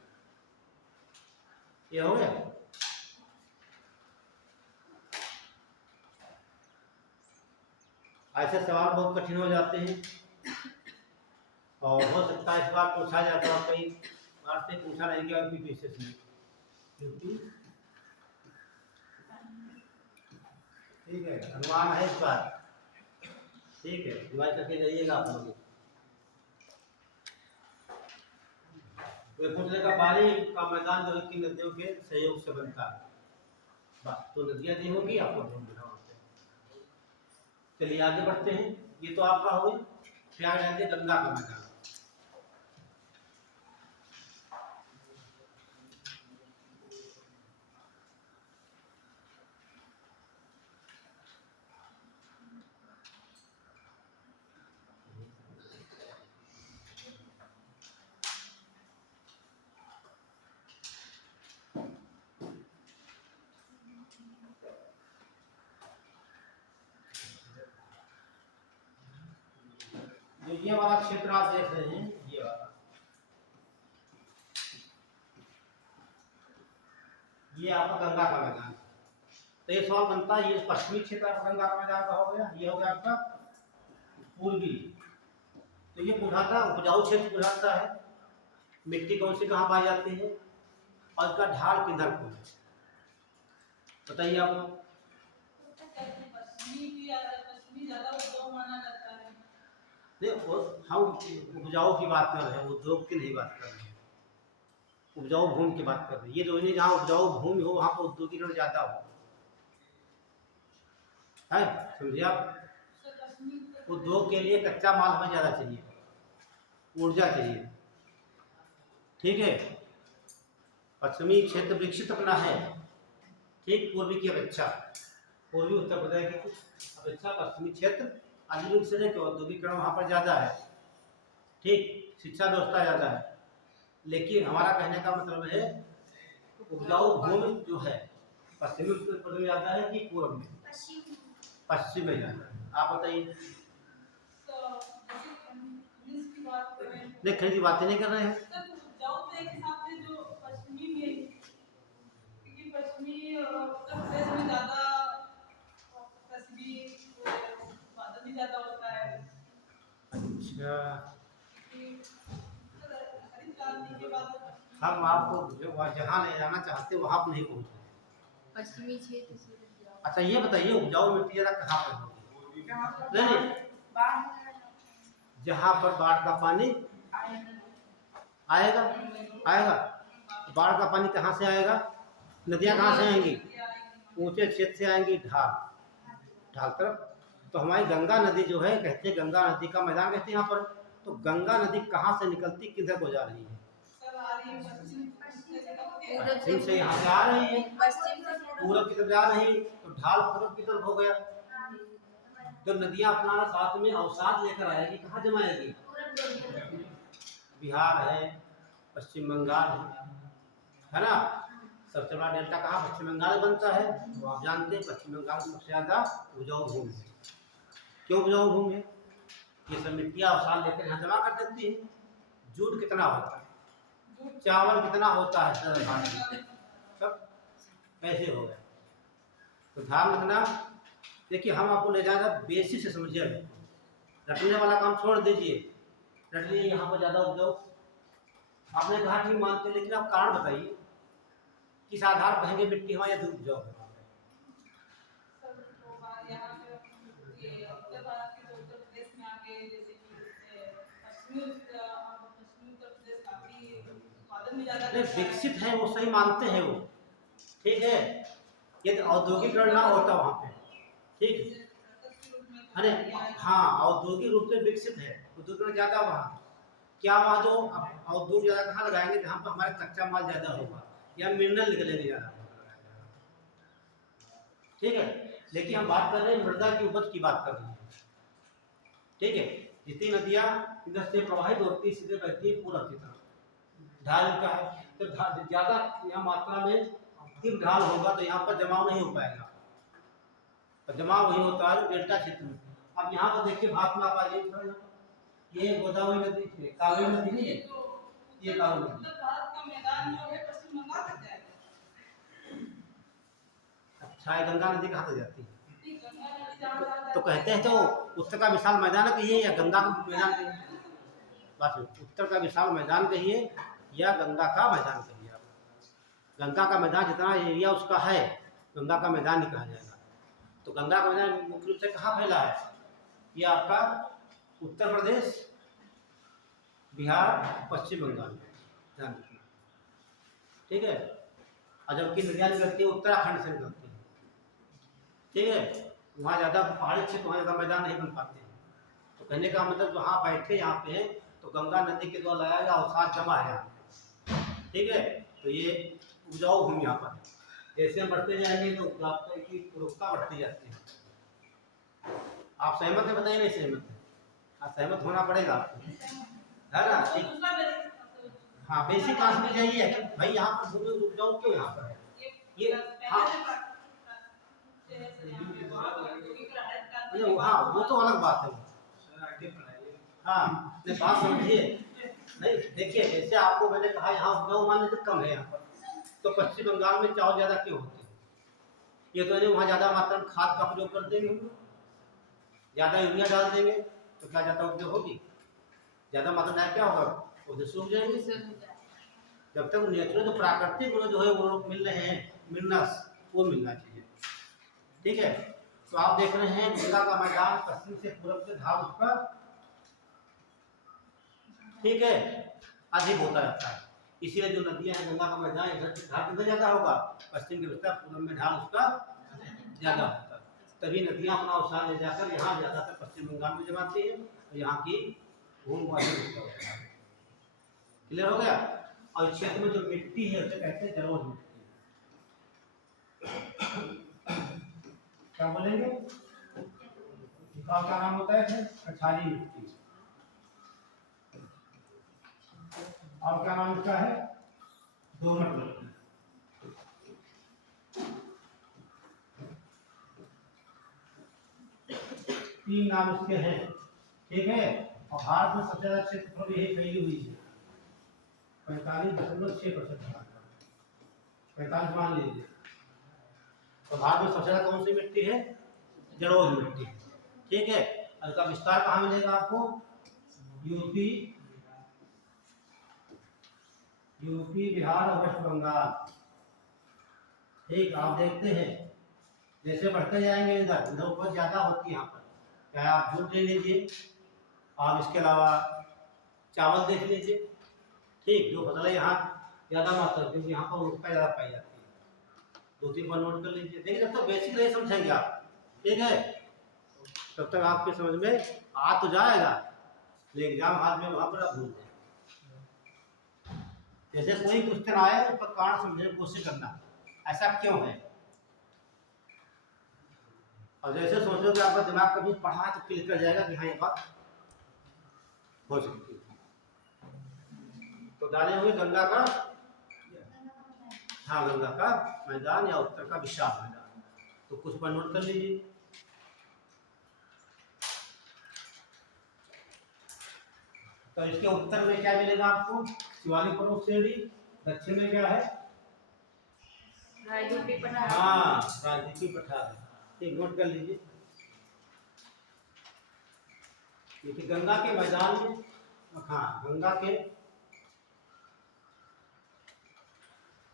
ये हो गया। ऐसे सवाल बहुत कठिन हो जाते हैं, और हो सकता है इस बार पूछा जाता है, कई बार से पूछा नहीं गया यूपीएससी में, ठीक है, अनुमान है इस बार, ठीक है, डिवाइड करके जाइएगा आप लोग। पूछने का बारी का मैदान जो कि नदियों के सहयोग से बनता है, बस, तो नदियाँ नहीं होगी आपको ढूंढ बिना। चलिए आगे बढ़ते हैं, ये तो आपका हो गया, फिर आगे जाते गंगा का मैदान। ये वाला क्षेत्र आप देख रहे हैं, ये वाला, ये आपका गंगा का मैदान। तो ये सवाल बनता है, ये पश्चिमी क्षेत्र आपका गंगा का मैदान का हो गया, ये हो गया आपका पूर्वी। तो ये बुझाता उपजाऊ क्षेत्र बुझाता है, मिट्टी कौन सी कहाँ पाई जाती है, और इसका ढाल किधर को है, बताइए आप लोग। देखो हम उपजाऊ की बात कर रहे हैं, उद्योग की नहीं बात कर रहे हैं, उपजाऊ भूमि की बात कर रहे हैं। ये जो नहीं, जहाँ उपजाऊ भूमि हो वहाँ पर औद्योगिकरण ज्यादा हो, है समझिए आप। उद्योग के लिए कच्चा माल हमें ज्यादा चाहिए, ऊर्जा चाहिए, ठीक है। पश्चिमी क्षेत्र विकसित अपना है, ठीक, पूर्वी की अपेक्षा, पूर्वी उत्तर प्रदेश की अपेक्षा पश्चिमी क्षेत्र आधुनिक से देखो, औद्योगिकरण वहाँ पर ज़्यादा है, ठीक, शिक्षा व्यवस्था ज़्यादा है। लेकिन हमारा कहने का मतलब है उपजाऊ भूमि जो है पश्चिमी उत्तर प्रदेश में ज़्यादा है कि पूर्व में, पश्चिम में ज़्यादा है। आप बताइए। नहीं, खरीद की बातें नहीं कर रहे हैं। पश्चिमी उत्तर प्रदेश में ज्यादा कस्बी उत्पादन भी ज्यादा होता है। अच्छा, हरित क्रांति के बाद हम आपको जो जहाँ ले जाना चाहते वहाँ आप नहीं पहुँच रहे। पश्चिमी क्षेत्र से। अच्छा ये बताइए, उपजाऊ मिट्टी जरा कहाँ पर होगी? नहीं, जहाँ पर बाढ़ का पानी आएगा आएगा। बाढ़ का पानी कहाँ से आएगा? नदियाँ कहाँ से आएंगी? ऊंचे क्षेत्र से आएंगी, ढाल तरफ। तो हमारी गंगा नदी जो है, कहते हैं गंगा नदी का मैदान कहते हैं यहाँ पर। तो गंगा नदी कहाँ से निकलती, किधर को जा रही है? पश्चिम से यहाँ से आ रही है, पूरब की तरफ जा रही है, तो ढाल पूरब की तरफ हो गया। जो नदियाँ अपना साथ में अवसाद लेकर आएगी, कहाँ जमाएगी? बिहार है, पश्चिम बंगाल है ना। सबसे बड़ा डेल्टा कहाँ पश्चिम बंगाल बनता है, तो आप जानते हैं पश्चिम बंगाल सबसे ज़्यादा उपजाऊ भूमि है। क्यों उपजाऊ भूमि है? ये सब मिट्टियाँ अवसाद लेकर यहाँ जमा कर देती है। जूट कितना होता है, चावल कितना होता है, सब कैसे हो गए? तो ध्यान रखना। देखिए हम आपको ले जाएगा बेसिक से समझिए, रटने वाला काम छोड़ दीजिए। रट लिए यहाँ पर ज़्यादा उपजाऊ, आपने कहा ठीक मानते, लेकिन आप कारण बताइए किस आधार पर कहेंगे मिट्टी हमारे यहाँ उपजाऊ है? विकसित है वो, सही मानते हैं वो, ठीक है। यदि औद्योगिकरण ना होता वहाँ पे, ठीक, अरे हाँ, औद्योगिक रूप से विकसित है, उद्योगीकरण ज्यादा वहाँ। क्या वहाँ जो औद्योगिक ज्यादा कहाँ लगाएंगे? जहाँ पर हमारे कच्चा माल ज्यादा होगा या मिनरल निकलेंगे ज्यादा, ठीक है। लेकिन हम बात कर रहे हैं मृदा की उपज की बात कर रहे हैं, ठीक है। जितनी नदियाँ इधर से प्रवाहित होती है सीधे बहती है पूरब की तरफ, ढाल का है, तो ज्यादा यहाँ मात्रा में ढाल होगा तो यहाँ पर जमाव नहीं हो पाएगा, तो जमाव वही होता है डेल्टा क्षेत्र में। अब यहाँ पर देखिए भाग में आप आ जाइए, ये गोदावरी नदी है, कावेरी नदी नहीं है, ये कावेरी नदी। अच्छा, ये गंगा नदी कहाँ तक जाती है? तो कहते हैं तो उत्तर का विशाल मैदान कहिए या गंगा का मैदान कहिए? बस उत्तर का विशाल मैदान कहिए या गंगा का मैदान कहिए। आप गंगा का मैदान जितना एरिया उसका है, गंगा का मैदान ही कहा जाएगा। तो गंगा का मैदान मुख्य रूप से कहाँ फैला है? ये आपका उत्तर प्रदेश, बिहार, पश्चिम बंगाल, ध्यान रखना, ठीक है। और जबकि नदियाँ निकलती है उत्तराखंड से निकलती है, ठीक है। वहाँ ज़्यादा पहाड़ी क्षेत्र, वहाँ ज़्यादा मैदान नहीं बन पाते हैं। तो कहने का मतलब जहाँ बैठे यहाँ पे, तो गंगा नदी के द्वारा लाया गया अवसाद जमा है यहाँ, ठीक है। तो ये उपजाऊ भूमि यहाँ पर, जैसे हम बढ़ते जाएंगे तो उपजाऊ की उर्वरकता बढ़ती जाती है। आप सहमत है? बताइए नहीं सहमत है? आप सहमत होना पड़ेगा आपको, है ना, ठीक। हाँ, बेसिक क्लास में जाइए भाई, यहाँ पर भूमि उपजाऊ क्यों यहाँ पर है ये। हाँ हाँ, वो तो अलग बात है। हाँ, नहीं बात समझिए। नहीं देखिए, जैसे आपको मैंने कहा यहाँ उपजाऊ मान्यता कम है यहाँ पर, तो पश्चिम बंगाल में चावल ज़्यादा क्यों होते हैं? ये तो वहाँ ज़्यादा मात्रा में खाद का प्रयोग कर देंगे, ज़्यादा यूरिया डाल देंगे, तो क्या ज़्यादा उपज होगी? ज़्यादा मात्रा में क्या होगा? वो सूख जाएंगे। जब तक नेचुरल जो प्राकृतिक जो है वो मिल रहे हैं मिनरल्स, वो मिलना चाहिए, ठीक है। तो आप देख रहे हैं गंगा का मैदान पश्चिम से पूरब से ढाल उसका, ठीक है, अधिक होता रहता है। इसीलिए जो नदियां हैं गंगा का मैदान इधर से ढाल किधर ज्यादा होगा? पश्चिम के विस्तार, पूरब में ढाल उसका ज्यादा होता है। तभी नदियां अपना अवसाद ले जाकर यहाँ ज्यादातर पश्चिम बंगाल में जमाती है, और यहाँ की भूमि को अधिक होता है। क्लियर हो गया? और क्षेत्र में जो मिट्टी है उसे कहते हैं जलोढ़ मिट्टी। क्या बोलेंगे? का नाम होता है कछारी मिट्टी, और क्या नाम इसका है? दोमट मिट्टी। तीन नाम इसके हैं, ठीक है। और भारत में सबसे ज्यादा क्षेत्रफल भी यही फैली हुई है, 45.6%। 45 मान लीजिए। तो भारत में सबसे ज्यादा कौन सी मिट्टी है? जलोढ़ मिट्टी, ठीक है। और इसका विस्तार कहाँ मिलेगा आपको? यूपी, बिहार और वेस्ट बंगाल। ठीक, आप देखते हैं जैसे बढ़ते जाएंगे इधर इधर उपज ज्यादा होती है यहाँ पर। चाहे आप जूट ले लीजिए, आप इसके अलावा चावल देख लीजिए, ठीक, जो फसलें यहाँ ज्यादा मात्रा, क्योंकि यहाँ पर उपज ज्यादा पाई जाती है। 2-3 पर नोट कर लीजिए। देखिए जब तक बेसिक नहीं समझेंगे आप, ठीक है, तब तक आपके समझ में आ तो जाएगा, लेकिन एग्जाम हाल में वहां पर आप भूल जाए। जैसे कोई क्वेश्चन आए उसका कारण समझने की कोशिश करना, ऐसा क्यों है। और जैसे सोचो कि आपका दिमाग कभी पढ़ा तो क्लिक कर जाएगा कि हाँ ये बात हो सकती है। तो डाले हुए गंगा का, हाँ, गंगा का मैदान या उत्तर का विशाल मैदान, तो कुछ पर नोट कर लीजिए। तो इसके उत्तर में क्या मिलेगा आपको? शिवालिक पर्वत श्रेणी। दक्षिण में क्या है? राजदीपी पठार। हाँ, राजदीपी पठार, ठीक, नोट कर लीजिए। देखिए गंगा के मैदान में, हाँ, गंगा के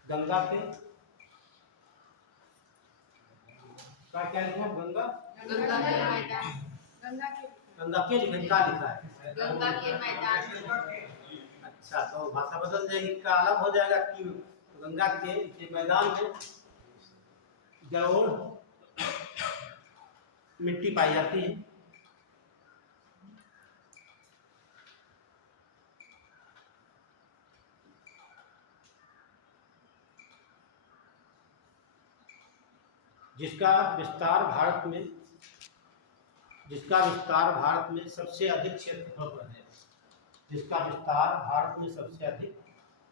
क्या लिखा है? गंगा गंगा के मैदान। गंगा के लिखा, क्या लिखा है? गंगा के मैदान। अच्छा, तो भाषा बदल जाएगी, का अलग हो जाएगा कि गंगा के मैदान में जलोढ़ मिट्टी पाई जाती है। जिसका विस्तार भारत में सबसे अधिक क्षेत्रफल पर है, जिसका विस्तार भारत में सबसे अधिक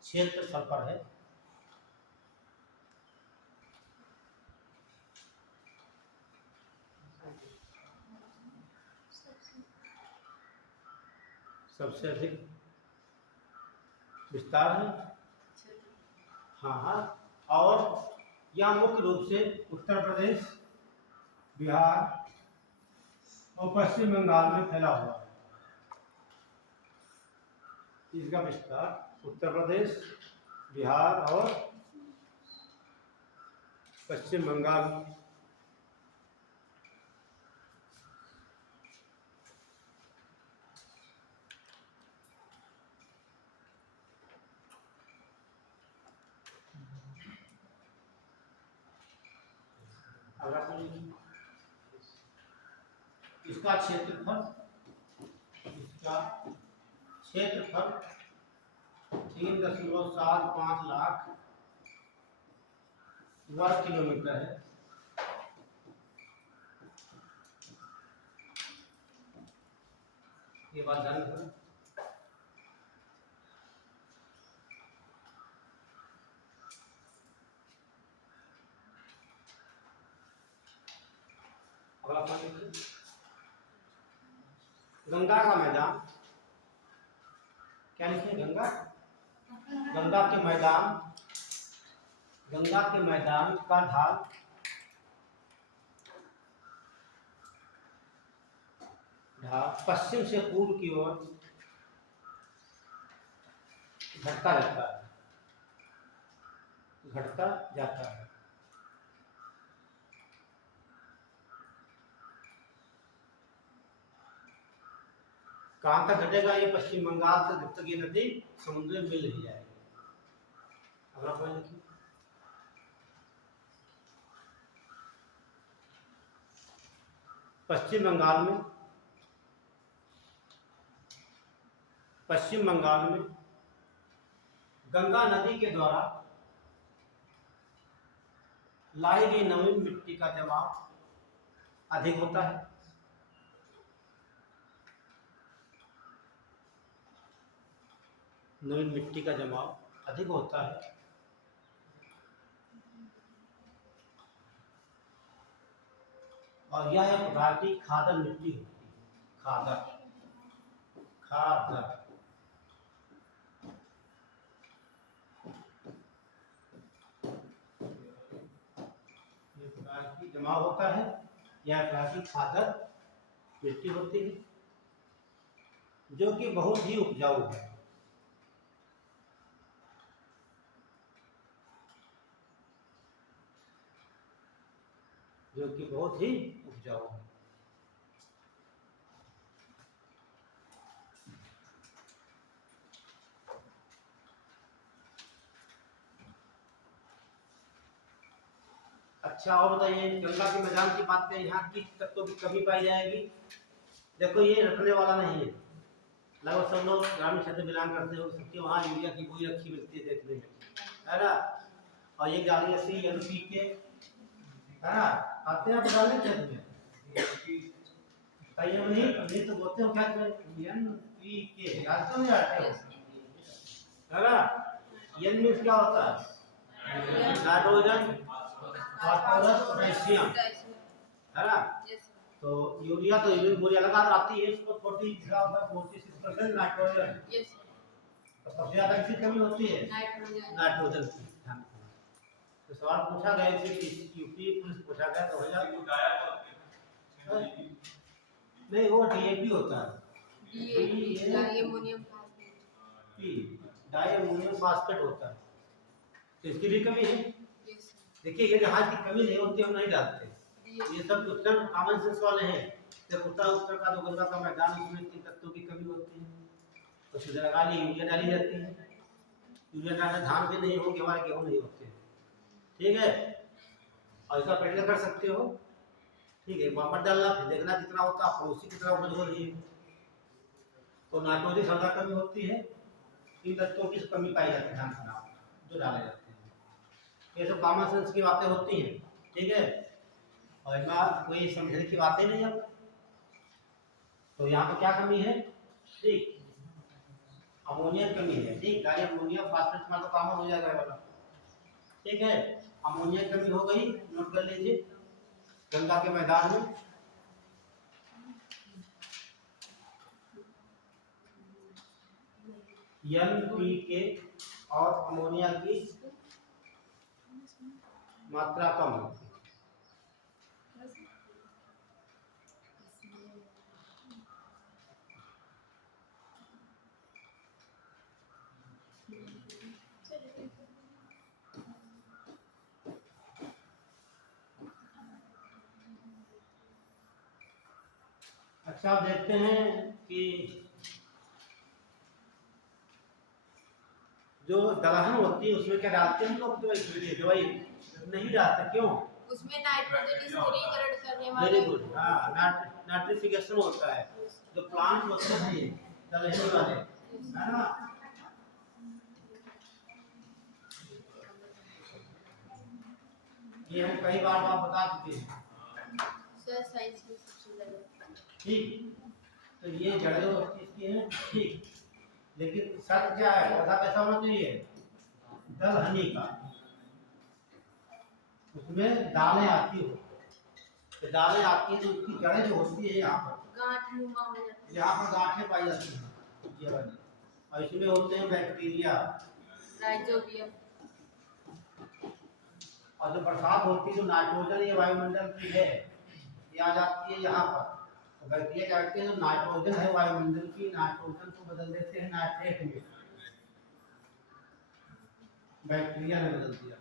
क्षेत्रफल पर है। सबसे अधिक विस्तार है, हाँ हाँ। और यह मुख्य रूप से उत्तर प्रदेश, बिहार और पश्चिम बंगाल में फैला हुआ है। इसका विस्तार उत्तर प्रदेश, बिहार और पश्चिम बंगाल। इसका क्षेत्रफल 3.75 लाख वर्ग किलोमीटर है। ये बात ध्यान रखना। गंगा का मैदान, क्या लिखे? गंगा के मैदान का ढाल पश्चिम से पूर्व की ओर घटता जाता है। कहाँ तक घटेगा? ये पश्चिम बंगाल से, जब तक ये नदी समुद्र में मिल नहीं जाएगी। अगला पॉइंट देखिए। पश्चिम बंगाल में गंगा नदी के द्वारा लाई गई नवीन मिट्टी का जमाव अधिक होता है। नवीन मिट्टी का जमाव अधिक होता है और यह एक प्रकार की खादर मिट्टी होती है। खादर, खादर। ये प्रकार की जमा होता है या प्रकार की खादर मिट्टी होती है जो कि बहुत ही उपजाऊ है। जो कि बहुत ही उपजाऊ है। अच्छा और बताइए, गंगा के मैदान की बात करें, यहाँ किस तत्वों की कमी पाई जाएगी? देखो ये रखने वाला नहीं है। लगभग सब लोग ग्रामीण क्षेत्र बिलोंग करते हो, सबके वहाँ यूरिया की गोली रखी मिलती है देखने में, है ना। और ये डाली CNPK, है ना, आते हैं आप डालने खेत में कहीं नहीं तो बोलते हो खेत में NPK, याद तो नहीं आते हो, है ना। एन मीन्स क्या होता है? नाइट्रोजन, फास्फोरस, पोटेशियम, है ना। तो यूरिया तो यूरिया लगातार आती है, इसको 46% नाइट्रोजन। तो सबसे ज्यादा किसकी कमी होती है? नाइट्रोजन की। तो सवाल पूछा गया कि यूपी पुलिस पूछा गया 2000 नहीं, वो DAP होता है, डाइअमोनियम फास्फेट होता है। तो इसकी भी कमी है। देखिए ये जहाज की कमी नहीं होती, हम नहीं डालते। ये सब उत्तर कॉमन सेंस वाले हैं। जब उत्तर का जो गंगा का मैदान, उसमें तीन तत्वों की कमी होती है तो सीधे लगा ली यूरिया डाली जाती है। यूरिया डालने धान भी नहीं होंगे, हमारे गेहूँ नहीं होते, ठीक है। और इसका पेड़ कर सकते हो, ठीक है। वापस डालना, फिर देखना कितना होता है, पड़ोसी की तरह उपज हो रही है। तो नाइट्रोजन ज्यादा कमी होती है, इन तत्वों की कमी पाई जाती है धान का जो डाले जाते हैं। ये सब कॉमन सेंस की बातें होती हैं, ठीक है। और इसमें कोई समझने की बातें नहीं है। तो यहाँ पे क्या कमी है? ठीक, अमोनिया कमी है, ठीक। डाइअमोनियम फास्फेट में तो कॉमन हो जाएगा वाला, ठीक है। अमोनिया कमी हो गई, नोट कर लीजिए। गंगा के मैदान में NPK और अमोनिया की मात्रा कम होती है। अच्छा आप देखते हैं कि जो दलहन होती है उसमें क्या डालते हैं लोग? दवाई नहीं डालते, क्यों? उसमें नाइट्रोजन स्थिरीकरण करने वाले, वेरी गुड, हाँ, नाइट्रिफिकेशन होता है। जो प्लांट होते हैं दलहनी वाले, है ना, ये हम कई बार आप बता चुके हैं सर। साइंस में सबसे ज्यादा, ठीक। तो ये जड़ें इसकी हैं, ठीक। लेकिन शर्त क्या है? पौधा कैसा होना चाहिए? दलहनी का, उसमें दालें आती हो। तो दालें आती है तो उसकी जड़ें जो होती है यहाँ पर गांठ-नुमा हो जाती है, यहाँ पर गांठें पाई जाती हैं ये वाली। और इसमें होते हैं बैक्टीरिया, राइजोबियम। और जो बरसात होती है जो नाइट्रोजन ये वायुमंडल की है ये आ जाती है यहाँ पर। तो बैक्टीरिया क्या करते हैं, जो नाइट्रोजन है वायुमंडल की, नाइट्रोजन को बदल देते हैं नाइट्रेट में। बैक्टीरिया ने बदल दिया।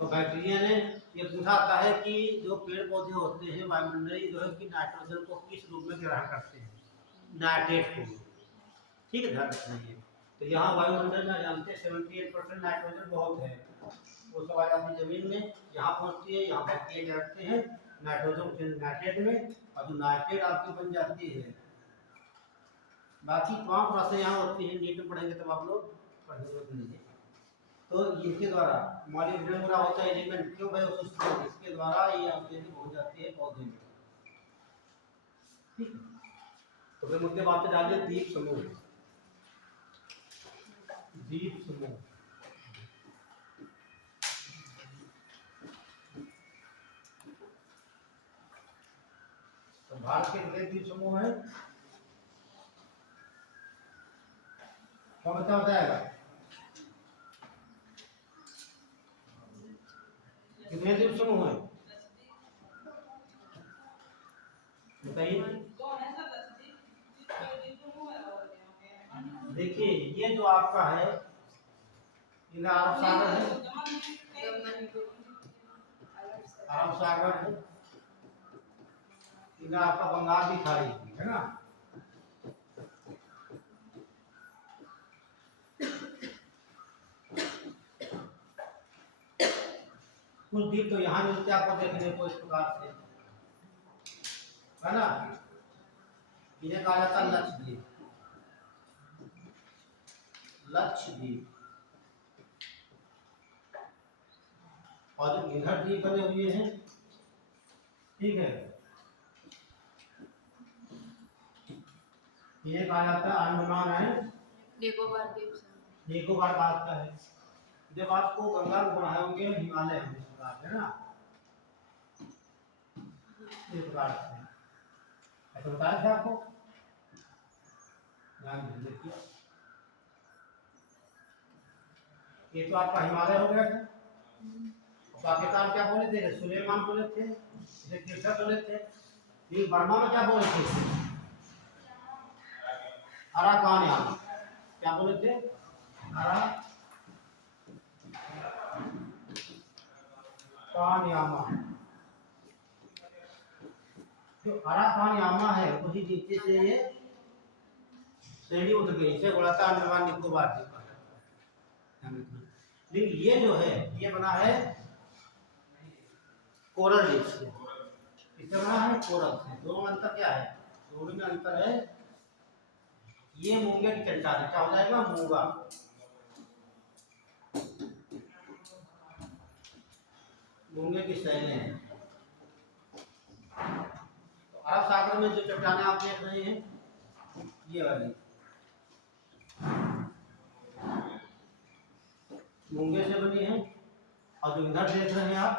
तो बैक्टीरिया ने ये पूछा था है कि जो पेड़ पौधे होते हैं वायुमंडलीय जो है कि नाइट्रोजन को किस रूप में ग्रहण करते हैं? नाइट्रेट को, ठीक है, ध्यान रखना है। तो यहाँ वायुमंडल में जानते हैं 78% नाइट्रोजन बहुत है, वो सब आ जाती है जमीन में, यहाँ पहुँचती है, यहाँ बैक्टीरिया क्या करते हैं नाइट्रोजन को नाइट्रेट में, और जो नाइट्रेट आपकी बन जाती है। बाकी तमाम प्रोसेस यहाँ होती है, नीट में पढ़ेंगे तब आप लोग पढ़ने की जरूरत नहीं है। तो इसके द्वारा मॉलिक्यूलर पूरा होता है एलिमेंट, क्यों भाई इसके द्वारा ये ऑक्सीजन हो जाती है पौधे में, ठीक। तो फिर मुद्दे बात पे डालिए द्वीप समूह, द्वीप समूह। भारत के कितने द्वीप समूह है? कौन सा बताएगा? कितने द्वीप समूह है बताइए। देखिए ये जो आपका है इधर अरब सागर है, अरब सागर है, इधर आपका बंगाल की खाड़ी है ना। कुछ द्वीप तो यहाँ मिलते हैं आपको देखने को इस प्रकार से, है ना। इन्हें कहा जाता है लक्षद्वीप, लक्षद्वीप। और जो इधर द्वीप बने हुए हैं, ठीक है, इन्हें कहा जाता है अंडमान है, निकोबार द्वीप समूह। निकोबार कहा जाता है। जब आपको गंगा को बढ़ाए होंगे हिमालय है इस प्रकार है ना, इस प्रकार से ऐसा बताया था आपको, ध्यान दीजिए। ये तो आपका हिमालय हो गया था। पाकिस्तान क्या बोले थे? सुलेमान बोले थे, किरसा बोले थे। ये बर्मा में क्या बोले थे? अराकान यामा, क्या बोले थे? अराकान यामा। जो अराकान यामा है वही नीचे से ये श्रेणी उठ गई, इसे बोला था अंडमान निकोबार द्वीप। लेकिन ये जो है ये बना है कोरल रीफ से, इसे बना है कोरल से। दोनों में अंतर क्या है? दोनों में अंतर है, ये मूंगे की चट्टान क्या हो जाएगा? मूंगा। मूंगे की शैलें हैं। तो अरब सागर में जो चट्टानें आप देख रहे हैं ये वाली मूंगे से बनी है, और जो इधर देख रहे हैं आप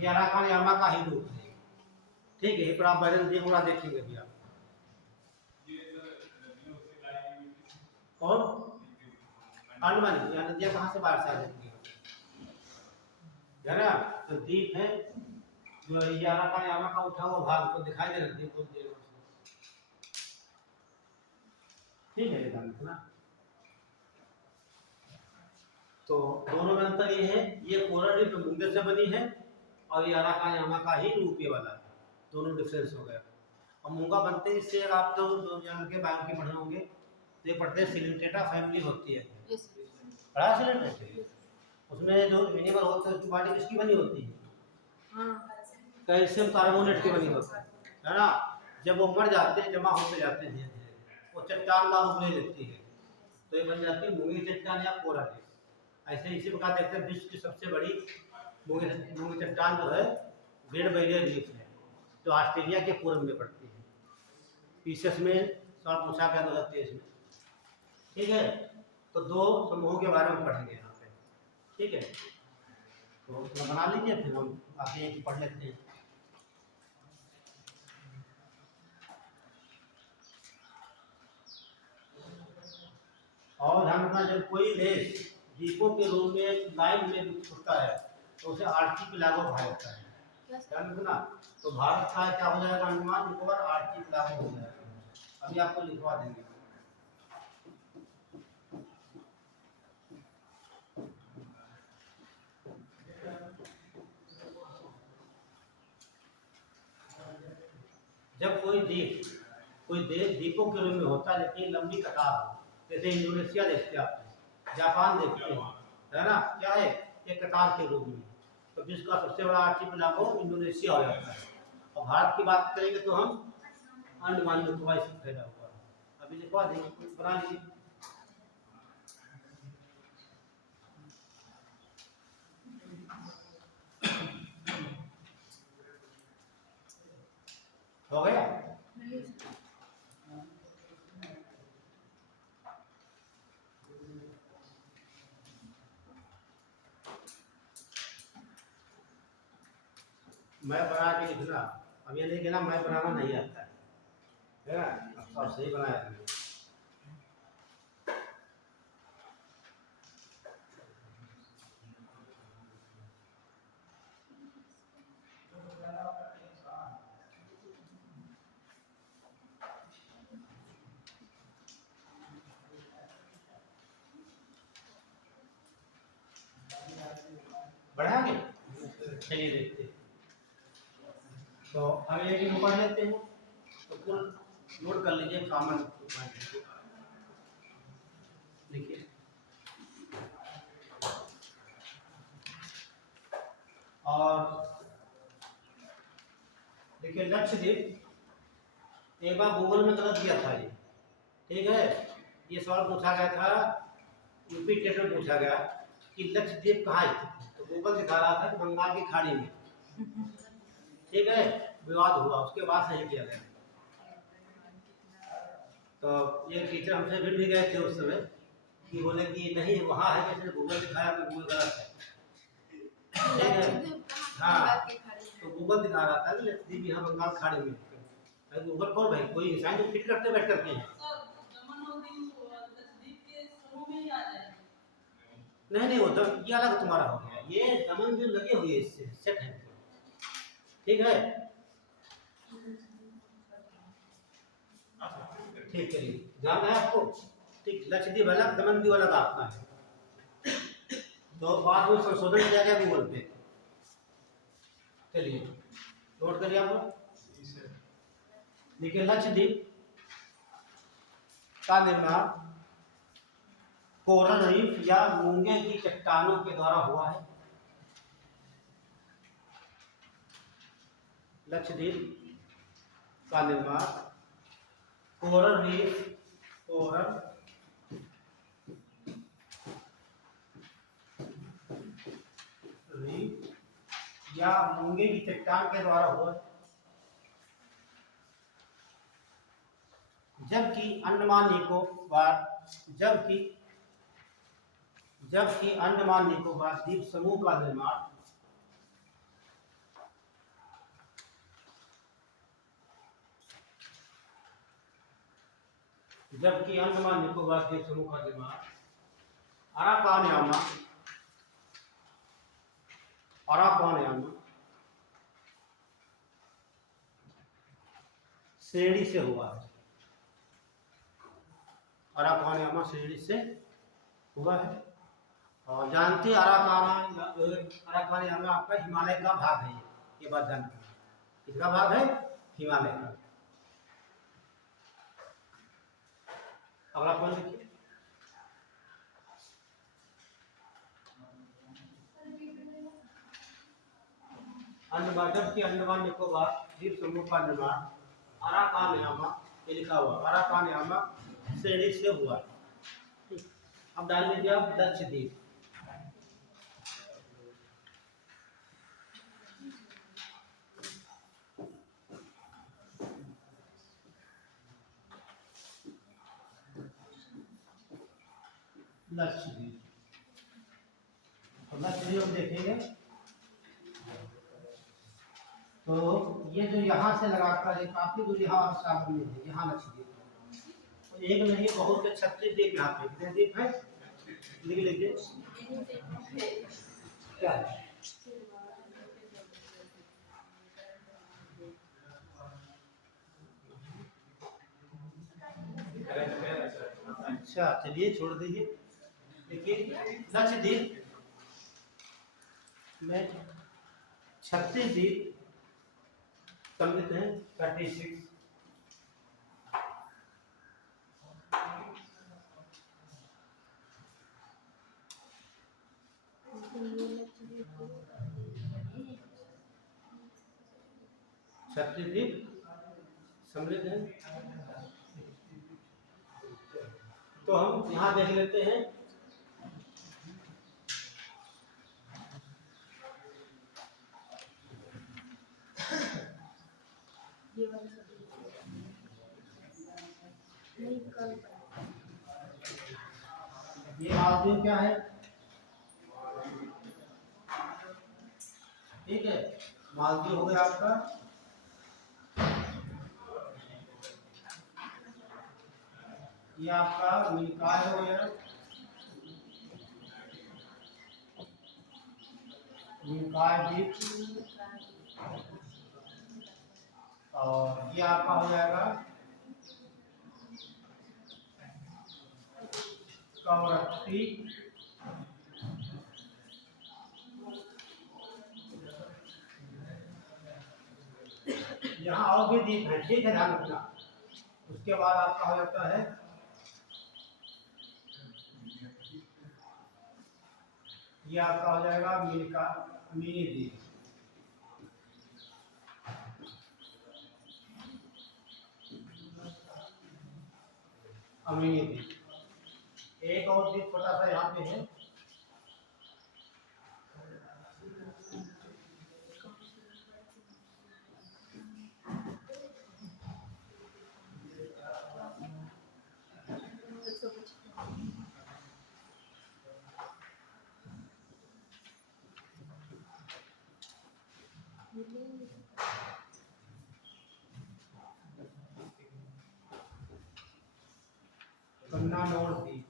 ये अराकान यामा का ही रूप है, ठीक है। पर आप बैलेंस दिए पूरा देखेंगे भैया। और अंडमान या नदियाँ कहाँ से बाहर से आ जाती है ना। तो द्वीप है जो ये अराकान यामा का उठा हुआ भाग तो दिखाई दे रहा है, ठीक है ना। तो दोनों में अंतर ये है, ये कोरल रीफ मूंगे से बनी है और ये अराकान यामा का ही रूप ये वाला है, दोनों डिफरेंस हो गया। और मूंगा बनते हैं इससे, आप तो दो जन के बायोलॉजी पढ़े होंगे तो ये पढ़ते हैं सिलिंटेटा फैमिली होती है, बड़ा सिलिंटेटा। उसमें जो एनिमल होते हैं उसकी बॉडी किसकी बनी होती है? कैल्शियम कार्बोनेट की बनी होती है ना। जब वो मर जाते हैं जमा होते जाते हैं धीरे धीरे, वो चट्टान का रूप ले लेती है, तो ये बन जाती है मूंगी चट्टान या कोरल रीफ। ऐसे इसी प्रकार देखते हैं विश्व की सबसे बड़ी मूंगी चट्टान जो है ग्रेट बैरियर रीफ है, जो ऑस्ट्रेलिया के पूर्व में पड़ती है, पीसेस में सवाल पूछा गया 2023 में, ठीक है। तो दो समूहों के बारे में पढ़ेंगे यहाँ पे, ठीक है। तो बना लीजिए, फिर हम आगे एक पढ़ लेते हैं। और ध्यान रखना, जब कोई देश द्वीपों के रूप में लाइन में विकसित होता है तो उसे आर्चिपेलागो कहा जाता है, ध्यान रखना। तो भारत का क्या हो जाएगा? अंडमान निकोबार आर्चिपेलागो हो जाएगा। अभी आपको लिखवा देंगे। जब कोई देश द्वीपों के रूप में होता है लेकिन लंबी कतार हो, जैसे इंडोनेशिया देखते हैं आप, जापान देखते हैं, है ना, क्या है एक कतार के रूप में। तो विश्व का सबसे बड़ा आर्चिपेलागो इंडोनेशिया हो जाता है। और भारत की बात करेंगे तो हम अंडमान निकोबार से फैला हुआ है। अभी लिखवा देंगे, बना लीजिए। हो गया? मैं बना के लिखना। अब ये नहीं कहना मैं बनाना नहीं आता है ना। अब सब सही बनाया तुमने। बढ़ा के चलिए देखते हैं। तो अब एक पढ़ लेते हैं, तो कुल नोट कर लीजिए कॉमन देखिए। और देखिए लक्षद्वीप एक बार गूगल में गलत दिया था ये, ठीक है। ये सवाल पूछा गया था, यूपी टेट में पूछा गया कि लक्षद्वीप कहाँ स्थित है, तो गूगल दिखा रहा था कि बंगाल की खाड़ी में, ठीक है। विवाद हुआ, उसके बाद सही किया गया। तो ये टीचर हमसे मिल भी गए थे उस समय कि बोले कि नहीं वहाँ है, जैसे गूगल दिखाया तो गूगल गलत है। हाँ, तो गूगल दिखा रहा था कि लक्षद्वीप यहाँ बंगाल खाड़ी में है। गूगल कौन भाई, कोई इंसान जो फिट करते बैठ करके हैं। नहीं वो तो ये अलग तुम्हारा हो गया, ये दमन जो लगे हुए इससे सेट है, ठीक है। ठीक है, ध्यान है आपको, ठीक। लक्षद्वीप अलग, दमन द्वीप अलग आपका है। तो बाद में संशोधन किया गया गूगल पे। चलिए नोट करिए आप लोग। देखिए लक्षद्वीप का निर्माण कोरल रीफ या मूंगे की चट्टानों के द्वारा हुआ है। लक्षद्वीप का निर्माण कोरल रीफ या मूंगे की चट्टान के द्वारा हुआ, जबकि अंडमान निकोबार द्वीप समूह का निर्माण अराकानयामा श्रेणी से हुआ है। अराकानयामा श्रेणी से हुआ है। और जानते अराकानयामा आपका हिमालय का भाग है, ये बात जानते हैं। किसका भाग है? हिमालय का। अगला पॉइंट देखिए। अंडमान निकोबार द्वीप समूह का निर्माण अराकानयामा, ये लिखा हुआ अराकानयामा श्रेणी से हुआ। अब डाल लीजिए आप लक्षद्वीप। लक्षद्वीप हम देखेंगे तो ये जो यहाँ से लगाकर काफी दूर यहाँ साथ में है, यहाँ लक्षद्वीप तो एक नहीं बहुत से 36 द्वीप यहाँ पे, कितने द्वीप है लिख लीजिए। क्या है? अच्छा चलिए छोड़ दीजिए। देखिए लक्षद्वीप में 36 द्वीप सम्मिलित हैं, 36। द्वीप सम्मिलित हैं। तो हम यहाँ देख लेते हैं ये मालदीव क्या है, ठीक है। मालदीव हो गया आपका, ये आपका मिनिकॉय हो गया, मिनिकॉय द्वीप, और ये आपका हो जाएगा कवरत्ती, यहाँ और भी द्वीप है, ठीक है, ध्यान रखना। उसके बाद आपका हो जाता है ये आपका हो जाएगा मिनी द्वीप, अमीनी द्वीप। एक और द्वीप छोटा सा यहाँ पे है, कन्नानौर द्वीप,